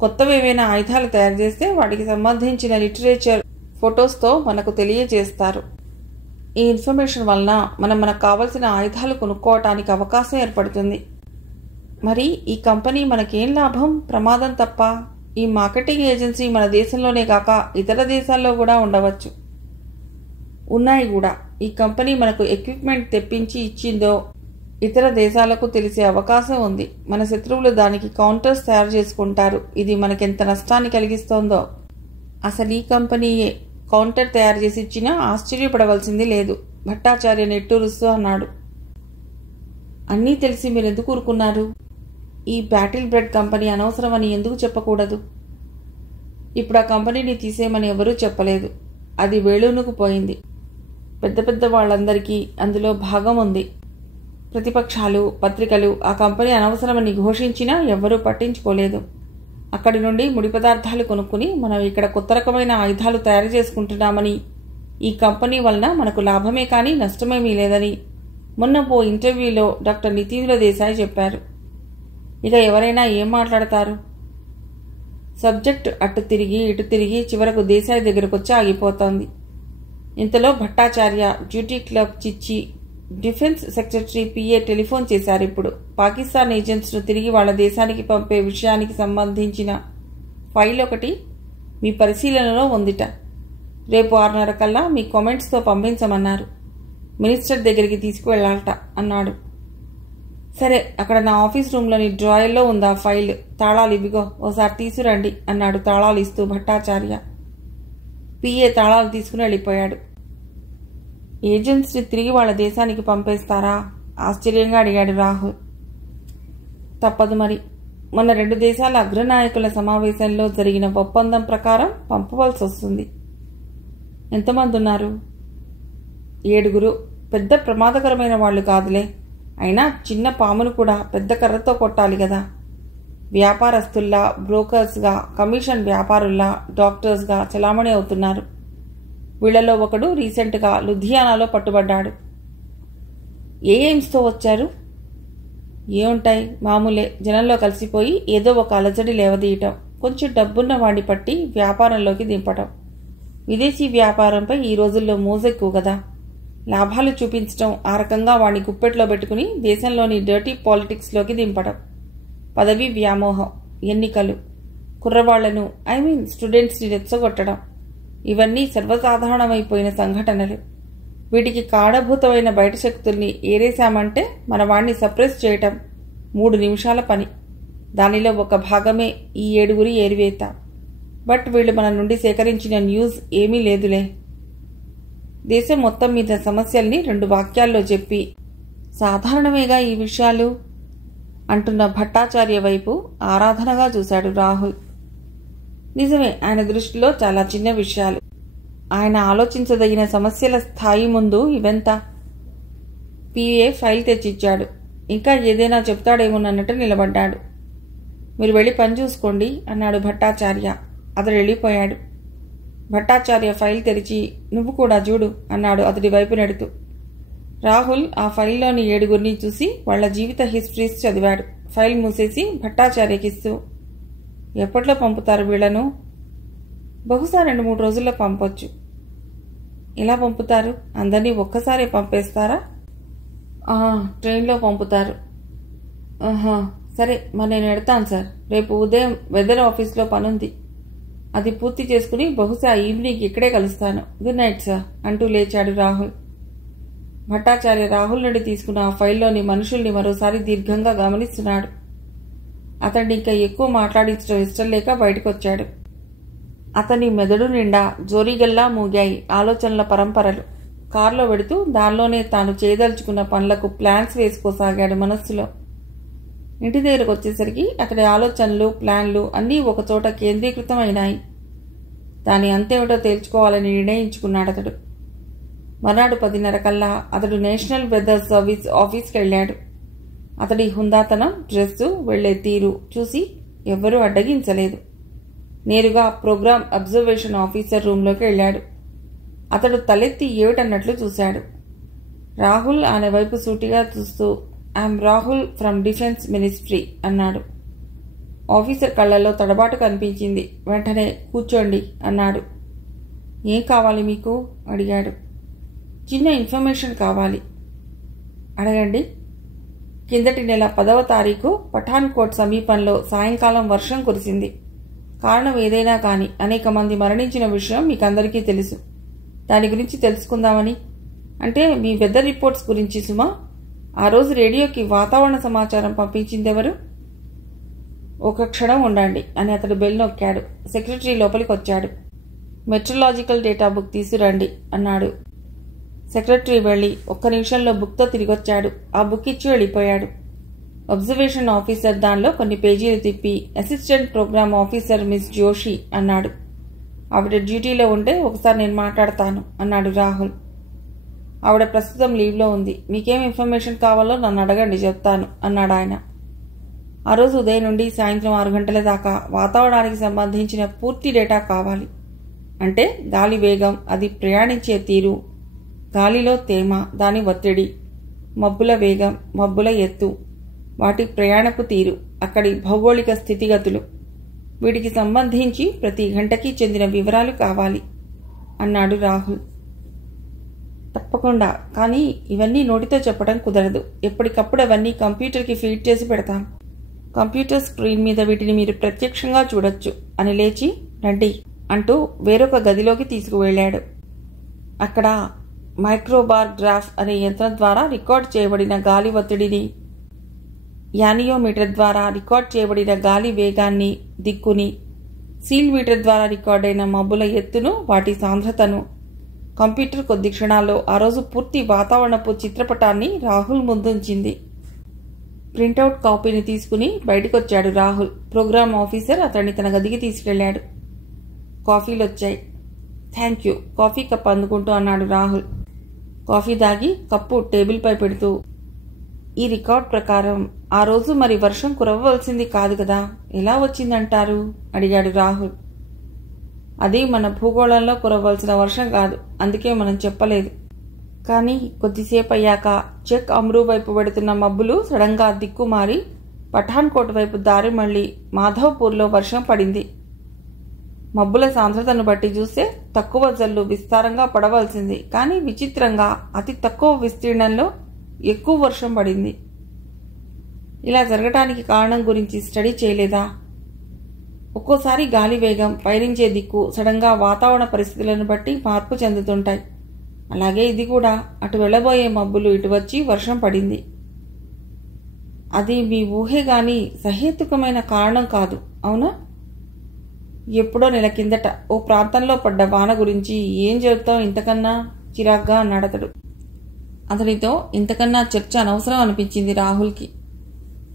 కొత్తవేవైనా ఆయుధాలు తయారు చేస్తే వాటికి సంబంధించిన లిటరేచర్, ఫొటోస్తో మనకు తెలియజేస్తారు. ఈ ఇన్ఫర్మేషన్ వలన మనకు కావలసిన ఆయుధాలు కొనుక్కోవటానికి అవకాశం ఏర్పడుతుంది. మరి ఈ కంపెనీ మనకేం లాభం? ప్రమాదం తప్ప. ఈ మార్కెటింగ్ ఏజెన్సీ మన దేశంలోనే కాక ఇతర దేశాల్లో కూడా ఉండవచ్చు. ఉన్నాయి కూడా. ఈ కంపెనీ మనకు ఎక్విప్మెంట్ తెప్పించి ఇచ్చిందో ఇతర దేశాలకు తెలిసే అవకాశం ఉంది. మన శత్రువులు దానికి కౌంటర్స్ తయారు చేసుకుంటారు. ఇది మనకెంత నష్టాన్ని కలిగిస్తోందో. అసలు ఈ కంపెనీయే కౌంటర్ తయారు చేసి ఇచ్చినా ఆశ్చర్యపడవలసింది లేదు. భట్టాచార్య నెట్టూరుస్తూ అన్నాడు. అన్నీ తెలిసి మీరెందుకు ఊరుకున్నారు? ఈ బాటిల్ బ్రెడ్ కంపెనీ అనవసరమని ఎందుకు చెప్పకూడదు? ఇప్పుడు ఆ కంపెనీని తీసేయమని ఎవరూ చెప్పలేదు. అది వేళూనుకు పోయింది. పెద్ద పెద్ద వాళ్ళందరికీ అందులో భాగం ఉంది. ప్రతిపక్షాలు, పత్రికలు ఆ కంపెనీ అనవసరమని ఘోషించినా ఎవ్వరూ పట్టించుకోలేదు. అక్కడి నుండి ముడి పదార్థాలు కొనుక్కుని మనం ఇక్కడ కొత్త రకమైన ఆయుధాలు తయారు చేసుకుంటున్నామని, ఈ కంపెనీ వలన మనకు లాభమే కానీ నష్టమేమీ లేదని మొన్న ఓ ఇంటర్వ్యూలో డాక్టర్ నితీంద్ర దేశాయ్ చెప్పారు. ఇక ఎవరైనా ఏం మాట్లాడతారు? సబ్జెక్ట్ అటు తిరిగి ఇటు తిరిగి చివరకు దేశాయ్ దగ్గరకొచ్చి ఆగిపోతోంది. ఇంతలో భట్టాచార్య, డ్యూటీ క్లబ్ చిచ్చి, డిఫెన్స్ సెక్రటరీ పిఏ టెలిఫోన్ చేశారు. ఇప్పుడు పాకిస్తాన్ ఏజెంట్స్ను తిరిగి వాళ్ళ దేశానికి పంపే విషయానికి సంబంధించిన ఫైల్ ఒకటి మీ పరిశీలనలో ఉందిట. రేపు 6:30 కల్లా మీ కామెంట్స్తో పంపించమన్నారు. మినిస్టర్ దగ్గరికి తీసుకువెళ్లాలట అన్నాడు. సరే, అక్కడ నా ఆఫీస్ రూమ్లోని డ్రాయర్లో ఉందా ఫైల్, తాళాలు ఇవిగో, ఓసారి తీసుకురండి అన్నాడు తాళాలు ఇస్తూ భట్టాచార్య. పిఏ తాళాలు తీసుకుని వెళ్ళిపోయాడు. ఏజెంట్స్ని తిరిగి వాళ్ళ దేశానికి పంపేస్తారా? ఆశ్చర్యంగా అడిగాడు రాహుల్. తప్పదు మరి. మొన్న 2 దేశాల అగ్రనాయకుల సమావేశంలో జరిగిన ఒప్పందం ప్రకారం పంపవలసి వస్తుంది. ఎంతమంది ఉన్నారు? 7. పెద్ద ప్రమాదకరమైన వాళ్ళు కాదులే. అయినా చిన్న పామును కూడా పెద్ద కర్రతో కొట్టాలి కదా. వ్యాపారస్తుల్లా, బ్రోకర్స్గా, కమిషన్ వ్యాపారుల్లా, డాక్టర్స్గా చలామణి అవుతున్నారు. వీళ్లలో ఒకడు రీసెంట్గా లుధియానాలో పట్టుబడ్డాడు. ఏ ఎయిమ్స్తో వచ్చారు? ఏముంటాయి, మామూలే. జనంలో కలిసిపోయి ఏదో ఒక అలజడి లేవదీయటం, కొంచెం డబ్బున్న వాడిని పట్టి వ్యాపారంలోకి దింపటం. విదేశీ వ్యాపారంపై ఈ రోజుల్లో మోజెక్కువ కదా. లాభాలు చూపించడం, ఆ రకంగా వాడిని గుప్పెట్లో పెట్టుకుని దేశంలోని డర్టీ పాలిటిక్స్లోకి దింపడం. పదవి వ్యామోహం, ఎన్నికలు, కుర్రవాళ్లను స్టూడెంట్స్ని రెచ్చగొట్టడం, ఇవన్నీ సర్వసాధారణమైపోయిన సంఘటనలు. వీటికి కారణభూతమైన బయట శక్తుల్ని ఏరేశామంటే మన వాణ్ణి సప్రెస్ చేయటం 3 నిమిషాల పని. దానిలో ఒక భాగమే ఈ 7 ఏరివేత. బట్ వీళ్ళు మన నుండి సేకరించిన న్యూస్ ఏమీ లేదులే. దేశం మొత్తం మీద సమస్యల్ని 2 వాక్యాల్లో చెప్పి, సాధారణమేగా ఈ విషయాలు అంటున్న భట్టాచార్య వైపు ఆరాధనగా చూశాడు రాహుల్. నిజమే, ఆయన దృష్టిలో చాలా చిన్న విషయాలు. ఆయన ఆలోచించదగిన సమస్యల స్థాయి ముందు ఇవెంత? PA file తెచ్చిచ్చాడు. ఇంకా ఏదైనా చెప్తాడేమోనన్నట్టు నిలబడ్డాడు. మీరు వెళ్ళి పని చూసుకోండి అన్నాడు భట్టాచార్య. అతడు వెళ్ళిపోయాడు. భట్టాచార్య ఫైల్ తెరిచి, నువ్వు కూడా చూడు అన్నాడు అతడి వైపు నెడుతూ. రాహుల్ ఆ ఫైల్లోని 7 చూసి వాళ్ల జీవిత హిస్టరీస్ చదివాడు. ఫైల్ మూసేసి భట్టాచార్యకిస్తూ, ఎప్పట్లో పంపుతారు వీళ్లను? బహుశా 2-3 రోజుల్లో పంపొచ్చు. ఎలా పంపుతారు? అందరినీ ఒక్కసారే పంపేస్తారా? ట్రైన్లో పంపుతారు. సరే, మరి నేను ఎడతాను సార్. రేపు ఉదయం వెదర్ ఆఫీస్లో పనుంది, అది పూర్తి చేసుకుని బహుశా ఈవినింగ్ ఇక్కడే కలుస్తాను. గుడ్ నైట్ సార్ అంటూ లేచాడు రాహుల్. భట్టాచార్య రాహుల్ నుండి తీసుకున్న ఆ ఫైల్లోని మనుషుల్ని మరోసారి దీర్ఘంగా గమనిస్తున్నాడు. అతన్ని ఇంకా ఎక్కువ మాట్లాడించడం ఇష్టం లేక బయటకొచ్చాడు. అతని మెదడు నిండా జోరీగల్లా మూగాయి ఆలోచనల పరంపరలు. కారులో వెడుతూ దానిలోనే తాను చేయదలుచుకున్న పనులకు ప్లాన్స్ వేసుకోసాగాడు మనస్సులో. ఇంటి దగ్గరకు వచ్చేసరికి అతడి ఆలోచనలు, ప్లాన్లు అన్నీ ఒకచోట కేంద్రీకృతమైనాయి. దాని అంతేమిటో తేల్చుకోవాలని నిర్ణయించుకున్నాడు అతడు. మర్నాడు 10:30 కల్లా అతడు నేషనల్ వెదర్ సర్వీస్ ఆఫీస్కి వెళ్ళాడు. అతడి హుందాతనం, డ్రెస్సు, వెళ్లే తీరు చూసి ఎవ్వరూ అడ్డగించలేదు. నేరుగా ప్రోగ్రామ్ అబ్జర్వేషన్ ఆఫీసర్ రూంలోకి వెళ్ళాడు. అతడు తలెత్తి ఏమిటన్నట్లు చూశాడు. రాహుల్ ఆయన వైపు సూటిగా చూస్తూ, I'm Rahul from defence ministry అన్నాడు. ఆఫీసర్ కళ్లలో తడబాటు కనిపించింది. వెంటనే కూర్చోండి అన్నాడు. ఏం కావాలి మీకు? అడిగాడు. చిన్న ఇన్ఫర్మేషన్ కావాలి. అడగండి. కిందటి నెల 10వ తారీఖు పఠాన్కోట్ సమీపంలో సాయంకాలం వర్షం కురిసింది. కారణం ఏదైనా కానీ అనేక మంది మరణించిన విషయం మీకందరికీ తెలుసు. దాని గురించి తెలుసుకుందామని. అంటే మీ వెదర్ రిపోర్ట్స్ గురించి సుమా. ఆ రోజు రేడియోకి వాతావరణ సమాచారం పంపించిందెవరు? ఒక క్షణం ఉండండి అని అతడు బెల్ నొక్కాడు. సెక్రటరీ లోపలికి వచ్చాడు. మెట్రలాజికల్ డేటా బుక్ తీసుకురండి అన్నాడు. సెక్రటరీ వెళ్లి 1 నిమిషంలో బుక్తో తిరిగొచ్చాడు. ఆ బుక్ ఇచ్చి వెళ్ళిపోయాడు. అబ్జర్వేషన్ ఆఫీసర్ దానిలో కొన్ని పేజీలు తిప్పి, assistant program officer miss Joshi అన్నాడు. ఆవిడ డ్యూటీలో ఉంటే ఒకసారి నేను మాట్లాడతాను అన్నాడు రాహుల్. ఆవిడ ప్రస్తుతం లీవ్లో ఉంది. మీకేం ఇన్ఫర్మేషన్ కావాలో నన్ను అడగండి, చెప్తాను అన్నాడు ఆయన. ఆ రోజు ఉదయం నుండి సాయంత్రం 6 గంటల దాకా వాతావరణానికి సంబంధించిన పూర్తి డేటా కావాలి. అంటే గాలి వేగం, అది ప్రయాణించే తీరు, గాలిలో తేమ, దాని ఒత్తిడి, మబ్బుల వేగం, మబ్బుల ఎత్తు, వాటి ప్రయాణపు తీరు, అక్కడి భౌగోళిక స్థితిగతులు, వీటికి సంబంధించి ప్రతి గంటకి చెందిన వివరాలు కావాలి అన్నాడు రాహుల్. తప్పకుండా, కానీ ఇవన్నీ నోటితో చెప్పడం కుదరదు. ఎప్పటికప్పుడు అవన్నీ కంప్యూటర్కి ఫీడ్ చేసి పెడతాం. కంప్యూటర్ స్క్రీన్ మీద వీటిని మీరు ప్రత్యక్షంగా చూడొచ్చు అని లేచి రండి అంటూ వేరొక గదిలోకి తీసుకువెళ్ళాడు. అక్కడ మైక్రోబార్ గ్రాఫ్ అనే యంత్రం ద్వారా రికార్డ్ చేయబడిన గాలి ఒత్తిడిని, యానియోమీటర్ ద్వారా రికార్డ్ చేయబడిన గాలి వేగాన్ని, దిక్కుని, సీల్ మీటర్ ద్వారా రికార్డైన మబ్బుల ఎత్తును, వాటి సాంద్రతను కంప్యూటర్ కొద్ది క్షణాల్లో ఆ రోజు పూర్తి వాతావరణపు చిత్రపటాన్ని రాహుల్ ముందుంచింది. ప్రింటౌట్ కాపీని తీసుకుని బయటకొచ్చాడు రాహుల్. ప్రోగ్రామ్ ఆఫీసర్ అతన్ని తన గదికి తీసుకెళ్లాడు. కాఫీలొచ్చాయి. థ్యాంక్ యూ, కాఫీ కప్ అందుకుంటూ అన్నాడు రాహుల్. కాఫీ దాగి కప్పు టేబుల్పై పెడుతూ, ఈ రికార్డ్ ప్రకారం ఆ రోజు మరి వర్షం కురవ్వవలసింది కాదు కదా, ఎలా వచ్చిందంటారు అడిగాడు రాహుల్. అది మన భూగోళంలో కురవలసిన వర్షం కాదు, అందుకే మనం చెప్పలేదు. కానీ కొద్దిసేపు అయ్యాక చెక్ అమ్రూ వైపు వెడుతున్న మబ్బులు సడన్గా దిక్కుమారి పఠాన్కోట్ వైపు దారి మళ్లీ మాధవ్పూర్లో వర్షం పడింది. మబ్బుల సాంద్రతను బట్టి చూస్తే తక్కువ జల్లు విస్తారంగా పడవలసింది, కానీ విచిత్రంగా అతి తక్కువ విస్తీర్ణంలో ఎక్కువ వర్షం పడింది. ఇలా జరగటానికి కారణం గురించి స్టడీ చేయలేదా? ఒక్కోసారి గాలి వేగం, పయనించే దిక్కు సడన్గా వాతావరణ పరిస్థితులను బట్టి మార్పు చెందుతుంటాయి. అలాగే ఇది కూడా అటు వెళ్లబోయే మబ్బులు ఇటు వచ్చి వర్షం పడింది. అది మీ ఊహే గాని సహేతుకమైన కారణం కాదు, అవునా? ఎప్పుడో నెల కిందట ఓ ప్రాంతంలో పడ్డ వాన గురించి ఏం చెబుతావు ఇంతకన్నా చిరాగ్గా అన్నాడతడు. అతనితో ఇంతకన్నా చర్చ అనవసరం అనిపించింది రాహుల్కి.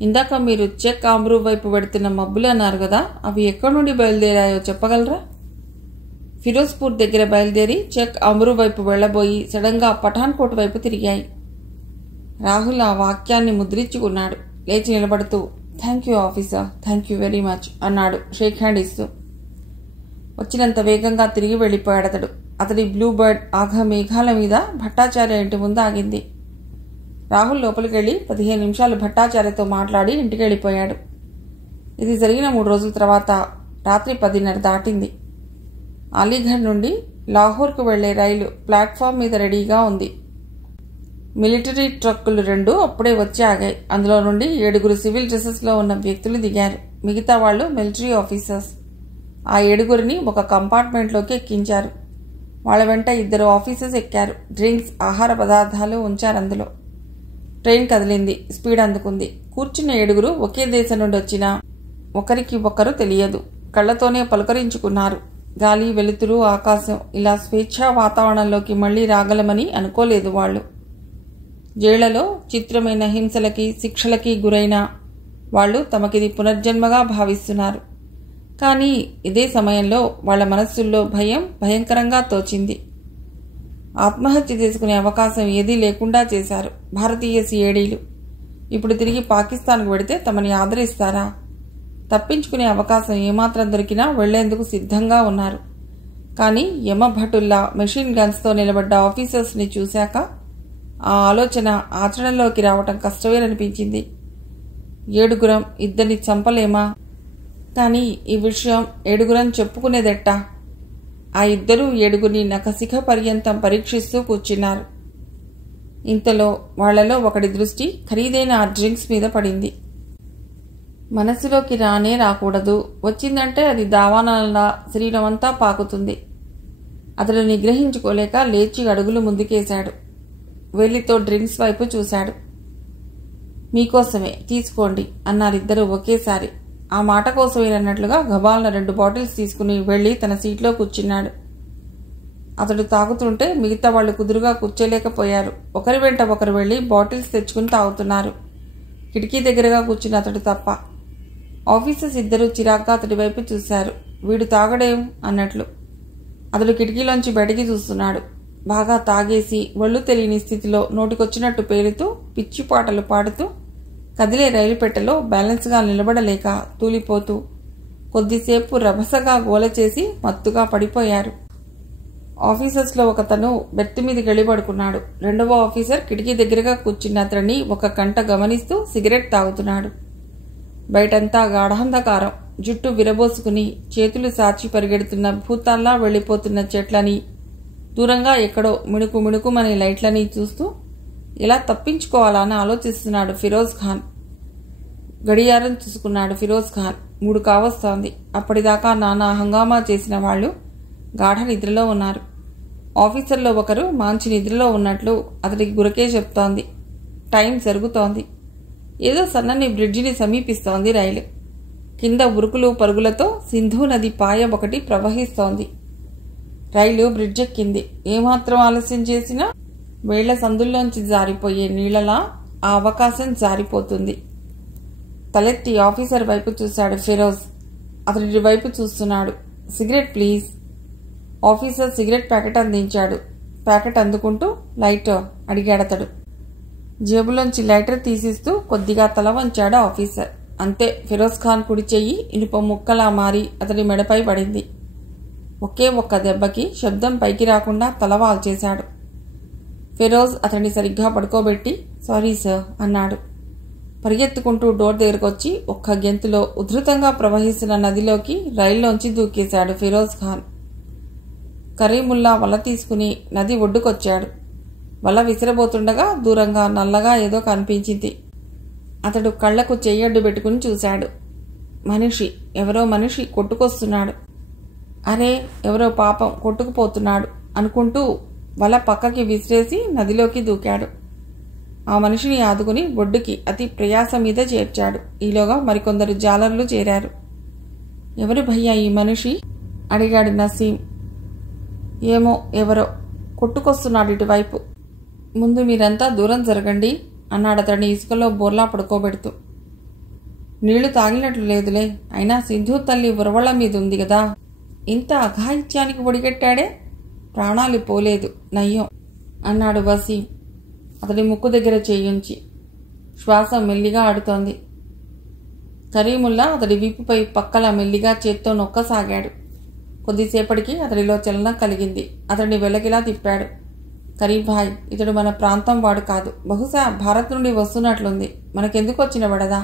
ఇందాక మీరు చెక్ ఆమ్రూ వైపు పెడుతున్న మబ్బులు అన్నారు కదా, అవి ఎక్కడి నుండి బయలుదేరాయో చెప్పగలరా? ఫిరోజ్పూర్ దగ్గర బయలుదేరి చెక్ అమ్రూ వైపు వెళ్లబోయి సడన్గా పఠాన్కోట్ వైపు తిరిగాయి. రాహుల్ ఆ వాక్యాన్ని ముద్రించుకున్నాడు. లేచి నిలబడుతూ, thank you officer, thank you very much అన్నాడు షేక్ హ్యాండ్ ఇస్తూ. వచ్చినంత వేగంగా తిరిగి వెళ్లిపోయాడతడు. అతడి బ్లూ బర్డ్ ఆఘ మేఘాల మీద భట్టాచార్య ఇంటి ముందు ఆగింది. రాహుల్ లోపలికెళ్లి 15 నిమిషాలు భట్టాచార్యతో మాట్లాడి ఇంటికి వెళ్ళిపోయాడు. ఇది జరిగిన 3 రోజుల తర్వాత రాత్రి 10:30 దాటింది. అలీఘర్ నుండి లాహోర్కు వెళ్లే రైలు ప్లాట్ఫామ్ మీద రెడీగా ఉంది. మిలిటరీ ట్రక్కులు 2 అప్పుడే వచ్చి ఆగాయి. అందులో నుండి 7 సివిల్ డ్రెస్సెస్లో ఉన్న వ్యక్తులు దిగారు. మిగతా వాళ్లు మిలిటరీ ఆఫీసర్స్. ఆ 7 ఒక కంపార్ట్మెంట్లోకి ఎక్కించారు. వాళ్ల వెంట 2 ఆఫీసర్స్ ఎక్కారు. డ్రింక్స్, ఆహార పదార్థాలు ఉంచారు అందులో. ట్రైన్ కదిలింది. స్పీడ్ అందుకుంది. కూర్చున్న 7 ఒకే దేశం నుండి వచ్చినా ఒకరికి ఒకరు తెలియదు. కళ్లతోనే పలుకరించుకున్నారు. గాలి, వెలుతురు, ఆకాశం ఇలా స్వేచ్ఛా వాతావరణంలోకి మళ్లీ రాగలమని అనుకోలేదు వాళ్లు. జైళ్లలో చిత్రమైన హింసలకి, శిక్షలకి గురైన వాళ్లు తమకిది పునర్జన్మగా భావిస్తున్నారు. కానీ ఇదే సమయంలో వాళ్ల మనస్సుల్లో భయం భయంకరంగా తోచింది. ఆత్మహత్య చేసుకునే అవకాశం ఏదీ లేకుండా చేశారు భారతీయ సిఐడీలు. ఇప్పుడు తిరిగి పాకిస్తాన్కు వెడితే తమని ఆదరిస్తారా? తప్పించుకునే అవకాశం ఏమాత్రం దొరికినా వెళ్లేందుకు సిద్ధంగా ఉన్నారు. కానీ యమభటుల్లా మెషిన్ గన్స్తో నిలబడ్డ ఆఫీసర్స్ని చూశాక ఆ ఆలోచన ఆచరణలోకి రావటం కష్టమేననిపించింది. 7 2 చంపలేమా? కానీ ఈ విషయం 7 చెప్పుకునేదెట్టా? ఆ 2 7 నఖశిఖ పర్యంతం పరీక్షిస్తూ కూర్చున్నారు. ఇంతలో వాళ్లలో ఒకడి దృష్టి ఖరీదైన ఆ డ్రింక్స్ మీద పడింది. మనసులోకి రానే రాకూడదు, వచ్చిందంటే అది దావానలా శరీరమంతా పాకుతుంది. అతడు నిగ్రహించుకోలేక లేచి అడుగులు ముందుకేశాడు. వేలితో డ్రింక్స్ వైపు చూశాడు. మీకోసమే, తీసుకోండి అన్నారిద్దరూ ఒకేసారి. ఆ మాట కోసమేనన్నట్లుగా గబాల్న 2 బాటిల్స్ తీసుకుని వెళ్లి తన సీట్లో కూర్చున్నాడు. అతడు తాగుతుంటే మిగతా వాళ్లు కుదురుగా కూర్చోలేకపోయారు. ఒకరి వెంట ఒకరు వెళ్లి బాటిల్స్ తెచ్చుకుని తాగుతున్నారు. కిటికీ దగ్గరగా కూర్చున్న అతడు తప్ప. ఆఫీసర్స్ 2 చిరాగ్గా అతడి వైపు చూశారు. వీడు తాగడేం అన్నట్లు. అతడు కిటికీలోంచి బయటికి చూస్తున్నాడు. బాగా తాగేసి ఒళ్ళు తెలియని స్థితిలో నోటికొచ్చినట్టు పేలుతూ, పిచ్చి పాటలు పాడుతూ, కదిలే రైలు పెట్టెలో బ్యాలెన్స్గా నిలబడలేక తూలిపోతూ కొద్దిసేపు రభసగా గోల చేసి మత్తుగా పడిపోయారు. ఆఫీసర్స్లో ఒకతను బెర్త్ మీద గెలిపడుకున్నాడు. 2వ ఆఫీసర్ కిటికీ దగ్గరగా కూర్చున్న అతడిని ఒక కంట గమనిస్తూ సిగరెట్ తాగుతున్నాడు. బయటంతా గాఢాంధకారం. జుట్టు విరబోసుకుని చేతులు సాచి పరిగెడుతున్న భూతాల్లా వెళ్లిపోతున్న చెట్లని, దూరంగా ఎక్కడో మిణుకు మిణుకుమనే లైట్లని చూస్తూ ఎలా తప్పించుకోవాలా అని ఆలోచిస్తున్నాడు ఫిరోజ్ ఖాన్. గడియారం చూసుకున్నాడు ఫిరోజ్ ఖాన్. 3 కావస్తోంది. అప్పటిదాకా నానా హంగామా చేసిన వాళ్లు గాఢ నిద్రలో ఉన్నారు. ఆఫీసర్లో ఒకరు మంచి నిద్రలో ఉన్నట్లు అతడికి గురకే చెప్తోంది. టైం జరుగుతోంది. ఏదో సన్నని బ్రిడ్జిని సమీపిస్తోంది రైలు. కింద ఉరుకులు పరుగులతో సింధు నది పాయ ఒకటి ప్రవహిస్తోంది. రైలు బ్రిడ్జ్ ఎక్కింది. ఏమాత్రం ఆలస్యం చేసినా వేళ్ల సందుల్లోంచి జారిపోయే నీళ్లలా ఆ అవకాశం జారిపోతుంది. తలెత్తి ఆఫీసర్ వైపు చూశాడు ఫిరోజ్. అతడి వైపు చూస్తున్నాడు. Cigarette please. Officer cigarette packet అందించాడు. ప్యాకెట్ అందుకుంటూ లైటర్ అడిగాడతడు. జేబులోంచి లైటర్ తీసిస్తూ కొద్దిగా తల వంచాడు ఆఫీసర్. అంతే, ఫిరోజ్ ఖాన్ కుడి చెయ్యి ఇనుప ముక్కలా మారి అతడి మెడపై పడింది. ఒకే ఒక్క దెబ్బకి శబ్దం పైకి రాకుండా తల వాల్చేశాడు. ఫిరోజ్ అతన్ని సరిగ్గా పడుకోబెట్టి సారీ సార్ అన్నాడు. పరిగెత్తుకుంటూ డోర్ దగ్గరకొచ్చి ఒక్క గెంతులో ఉధృతంగా ప్రవహిస్తున్న నదిలోకి రైల్లోంచి దూకేశాడు ఫిరోజ్ ఖాన్. కరీముల్లా వల తీసుకుని నది ఒడ్డుకొచ్చాడు. వల విసిరబోతుండగా దూరంగా నల్లగా ఏదో కనిపించింది. అతడు కళ్లకు చెయ్యడ్డు పెట్టుకుని చూశాడు. మనిషి, ఎవరో మనిషి కొట్టుకొస్తున్నాడు. అరే, ఎవరో పాపం కొట్టుకుపోతున్నాడు అనుకుంటూ వల పక్కకి విసిరేసి నదిలోకి దూకాడు. ఆ మనిషిని ఆదుకుని ఒడ్డుకి అతి ప్రయాస మీద చేర్చాడు. ఈలోగా మరికొందరు జాలర్లు చేరారు. ఎవరు భయ్యా ఈ మనిషి అడిగాడు నసీం. ఏమో, ఎవరో కొట్టుకొస్తున్నాడు ఇటువైపు. ముందు మీరంతా దూరం జరగండి అన్నాడు అతడిని ఇసుకలో బోర్లా పడుకోబెడుతూ. నీళ్లు తాగినట్లు లేదులే, అయినా సింధు తల్లి ఉరవళ్ల మీద ఉంది కదా. ఇంత అఘాయిత్యానికి ఒడిగట్టాడే, ప్రాణాలు పోలేదు, నయ్యం అన్నాడు వసీం అతడి ముక్కు దగ్గర చేయించి. శ్వాస మెల్లిగా ఆడుతోంది. కరీముల్లా అతడి వీపుపై పక్కల మెల్లిగా చేత్తో నొక్కసాగాడు. కొద్దిసేపటికి అతడిలో చలనం కలిగింది. అతడిని వెలకిలా తిప్పాడు. కరీంభాయ్, ఇతడు మన ప్రాంతం వాడు కాదు. బహుశా భారత్ నుండి వస్తున్నట్లుంది. మనకెందుకు వచ్చిన వడదా?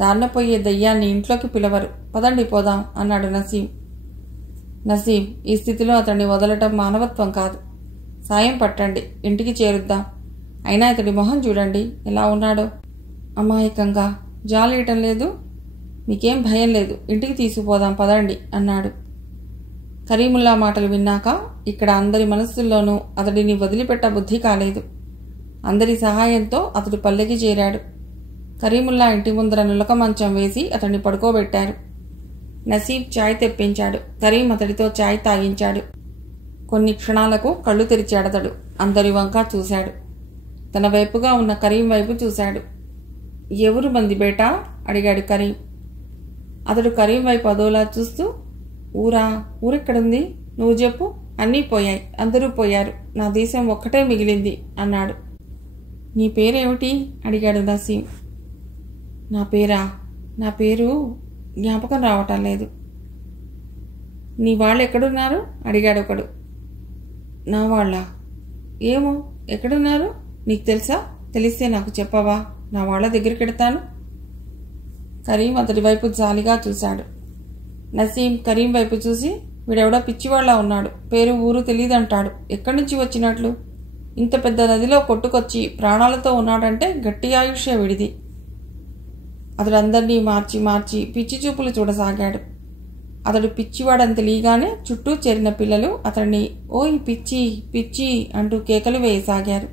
దారిన పోయే దయ్యాన్ని ఇంట్లోకి పిలవరు. పదండి పోదాం అన్నాడు నసీం. నసీం, ఈ స్థితిలో అతన్ని వదలటం మానవత్వం కాదు. సాయం పట్టండి, ఇంటికి చేరుద్దాం. అయినా ఇతడి మొహం చూడండి ఎలా ఉన్నాడో, అమాయకంగా. జాలేయటం లేదు. మీకేం భయం లేదు, ఇంటికి తీసుకుపోదాం పదండి అన్నాడు. కరీముల్లా మాటలు విన్నాక ఇక్కడ అందరి మనస్సుల్లోనూ అతడిని వదిలిపెట్ట బుద్ధి కాలేదు. అందరి సహాయంతో అతడు పల్లెకి చేరాడు. కరీముల్లా ఇంటి ముందర నులక మంచం వేసి అతన్ని పడుకోబెట్టారు. నసీబ్ చాయ్ తెప్పించాడు. కరీం అతడితో చాయ్ తాగించాడు. కొన్ని క్షణాలకు కళ్ళు తెరిచాడతడు. అందరి వంక చూశాడు. తన వైపుగా ఉన్న కరీం వైపు చూశాడు. ఎవరు మంది బేటా అడిగాడు కరీం. అతడు కరీం వైపు అదోలా చూస్తూ, ఊరెక్కడుంది నువ్వు చెప్పు. అన్నీ పోయాయి, అందరూ పోయారు, నా దేశం ఒక్కటే మిగిలింది అన్నాడు. నీ పేరేమిటి అడిగాడు నసీం. నా పేరు జ్ఞాపకం రావటం లేదు. నీ వాళ్ళు ఎక్కడున్నారు అడిగాడు ఒకడు. నా వాళ్ళ? ఏమో, ఎక్కడున్నారు నీకు తెలుసా? తెలిస్తే నాకు చెప్పవా? నా వాళ్ళ దగ్గరికి వెడతాను. కరీం అతడి వైపు జాలిగా చూశాడు. నసీం కరీం వైపు చూసి, వీడెవడో పిచ్చివాళ్లా ఉన్నాడు, పేరు ఊరు తెలియదంటాడు, ఎక్కడి నుంచి వచ్చినట్లు? ఇంత పెద్ద నదిలో కొట్టుకొచ్చి ప్రాణాలతో ఉన్నాడంటే గట్టి ఆయుష్య విడిది. అతడు అందరినీ మార్చి పిచ్చి చూపులు చూడసాగాడు. అతడు పిచ్చివాడని తెలియగానే చుట్టూ చేరిన పిల్లలు అతడిని ఓయ్ పిచ్చి పిచ్చి అంటూ కేకలు వేయసాగారు.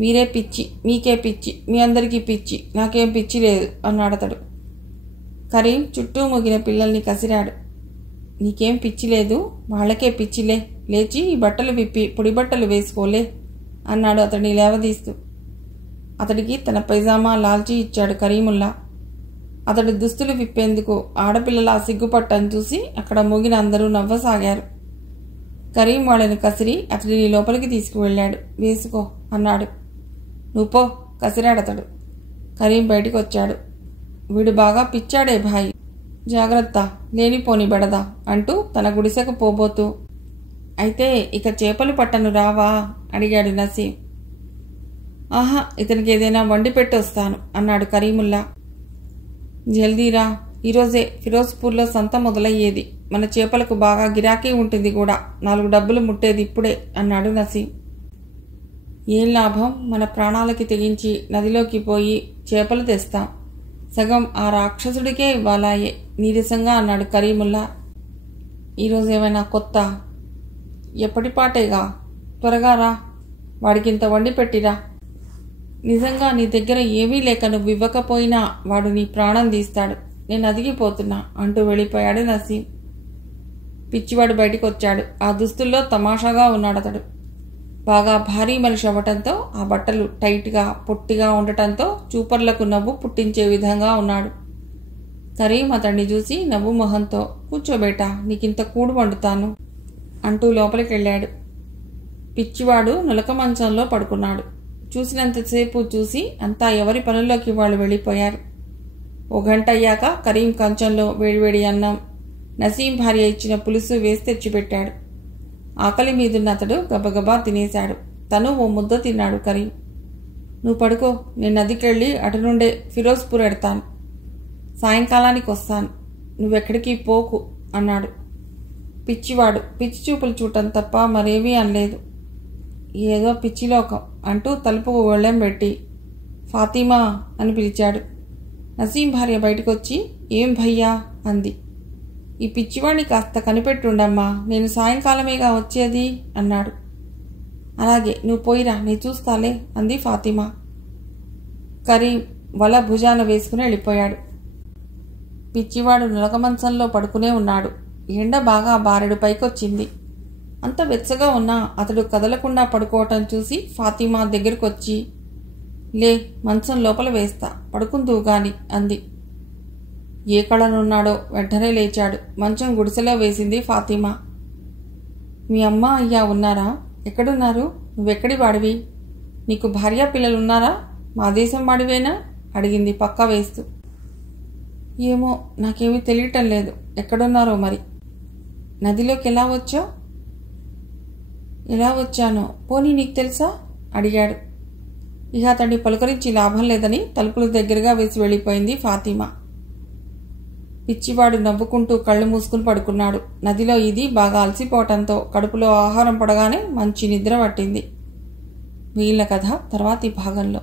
మీరే పిచ్చి, మీకే పిచ్చి, మీ అందరికీ పిచ్చి, నాకేం పిచ్చి లేదు అన్నాడతడు. కరీం చుట్టూ మొగిన పిల్లల్ని కసిరాడు. నీకేం పిచ్చి లేదు, వాళ్లకే పిచ్చిలే, లేచి ఈ బట్టలు విప్పి పొడి బట్టలు వేసుకోలే అన్నాడు అతడిని లేవదీస్తూ. అతడికి తన పైజామా లాల్చీ ఇచ్చాడు కరీముల్లా. అతడి దుస్తులు విప్పేందుకు ఆడపిల్లల సిగ్గుపట్టని చూసి అక్కడ మొగిన అందరూ నవ్వసాగారు. కరీం వాళ్ళని కసిరి అతడిని లోపలికి తీసుకువెళ్ళాడు. వేసుకో అన్నాడు. నువ్వు పో కసిరాడతడు. కరీం బయటికి వచ్చాడు. వీడు బాగా పిచ్చాడే భాయ్, జాగ్రత్త, లేనిపోని బెడదా అంటూ తన గుడిసెకు పోబోతూ, అయితే ఇక చేపలు పట్టను రావా అడిగాడు నసీం. ఆహా, ఇతనికి ఏదైనా వండి పెట్టి వస్తాను అన్నాడు కరీముల్లా. జల్దీరా, ఈరోజే ఫిరోజ్పూర్లో సంత మొదలయ్యేది, మన చేపలకు బాగా గిరాకీ ఉంటుంది కూడా, 4 డబ్బులు ముట్టేది ఇప్పుడే అన్నాడు నసీం. ఏం లాభం, మన ప్రాణాలకి తెగించి నదిలోకి పోయి చేపలు తెస్తాం, సగం ఆ రాక్షసుడికే ఇవ్వాలాయే నీరసంగా అన్నాడు కరీముల్లా. ఈరోజేమైనా కొత్త? ఎప్పటిపాటేగా, త్వరగా రా, వాడికింత వండి పెట్టిరా. నిజంగా నీ దగ్గర ఏమీ లేక నువ్వు ఇవ్వకపోయినా వాడు నీ ప్రాణం తీస్తాడు. నేను అదిగిపోతున్నా అంటూ వెళ్ళిపోయాడు నసీం. పిచ్చివాడు బయటికి వచ్చాడు. ఆ దుస్తుల్లో తమాషాగా ఉన్నాడు అతడు. బాగా భారీ మనిషి అవ్వటంతో ఆ బట్టలు టైట్గా పొట్టిగా ఉండటంతో చూపర్లకు నవ్వు పుట్టించే విధంగా ఉన్నాడు. కరీం అతన్ని చూసి నవ్వు మొహంతో కూర్చోబేటా, నీకింత కూడు వండుతాను అంటూ లోపలికి వెళ్ళాడు. పిచ్చివాడు నులక మంచంలో పడుకున్నాడు. చూసినంతసేపు చూసి అంతా ఎవరి పనుల్లోకి వాళ్ళు వెళ్ళిపోయారు. ఓ గంట అయ్యాక కరీం కంచంలో వేడివేడి అన్నం, నసీం భార్య ఇచ్చిన పులుసు వేసి తెచ్చిపెట్టాడు. ఆకలి మీదున్న అతడు గబగబా తినేశాడు. తను ఓ ముద్ద తిన్నాడు కరీం. నువ్వు పడుకో, నేను నదికెళ్ళి అటు నుండే ఫిరోజ్పూర్ ఎడతాను. సాయంకాలానికి వస్తాను, నువ్వెక్కడికి పోకు అన్నాడు. పిచ్చివాడు పిచ్చి చూపులు చూడటం తప్ప మరేమీ అనలేదు. ఏదో పిచ్చిలోకం అంటూ తలుపుకు ఒళ్ళెం పెట్టి ఫాతిమా అని పిలిచాడు. నసీం భార్య బయటకొచ్చి ఏం భయ్యా అంది. ఈ పిచ్చివాడిని కాస్త కనిపెట్టుండమ్మా, నేను సాయంకాలమేగా వచ్చేది అన్నాడు. అలాగే, నువ్వు పోయిరా, నేను చూస్తాలే అంది ఫాతిమా. కరీం వల భుజాన వేసుకుని వెళ్ళిపోయాడు. పిచ్చివాడు నులకమంచంలో పడుకునే ఉన్నాడు. ఎండ బాగా బారెడు పైకొచ్చింది. అంత వెచ్చగా ఉన్నా అతడు కదలకుండా పడుకోవటం చూసి ఫాతిమా దగ్గరకొచ్చి లే, మంచం లోపల వేస్తా, పడుకుందువు గాని అంది. ఏ కళనున్నాడో వెంటనే లేచాడు. మంచం గుడిసెలో వేసింది ఫాతిమా. మీ అమ్మ అయ్యా ఉన్నారా? ఎక్కడున్నారు? నువ్వెక్కడి వాడివి? నీకు భార్యా పిల్లలున్నారా? మా దేశం వాడివేనా అడిగింది పక్క వేస్తూ. ఏమో, నాకేమీ తెలియటం లేదు, ఎక్కడున్నారో మరి. నదిలోకి ఎలా వచ్చావు? ఎలా వచ్చానో పోనీ నీకు తెలుసా అడిగాడు. ఇక అతన్ని పలుకరించి లాభం లేదని తలుపులు దగ్గరగా వేసి వెళ్ళిపోయింది ఫాతిమా. పిచ్చివాడు నవ్వుకుంటూ కళ్ళు మూసుకుని పడుకున్నాడు. నదిలో ఇది బాగా అలసిపోవటంతో కడుపులో ఆహారం పడగానే మంచి నిద్ర పట్టింది. మిగిలిన కథ తర్వాతి భాగంలో.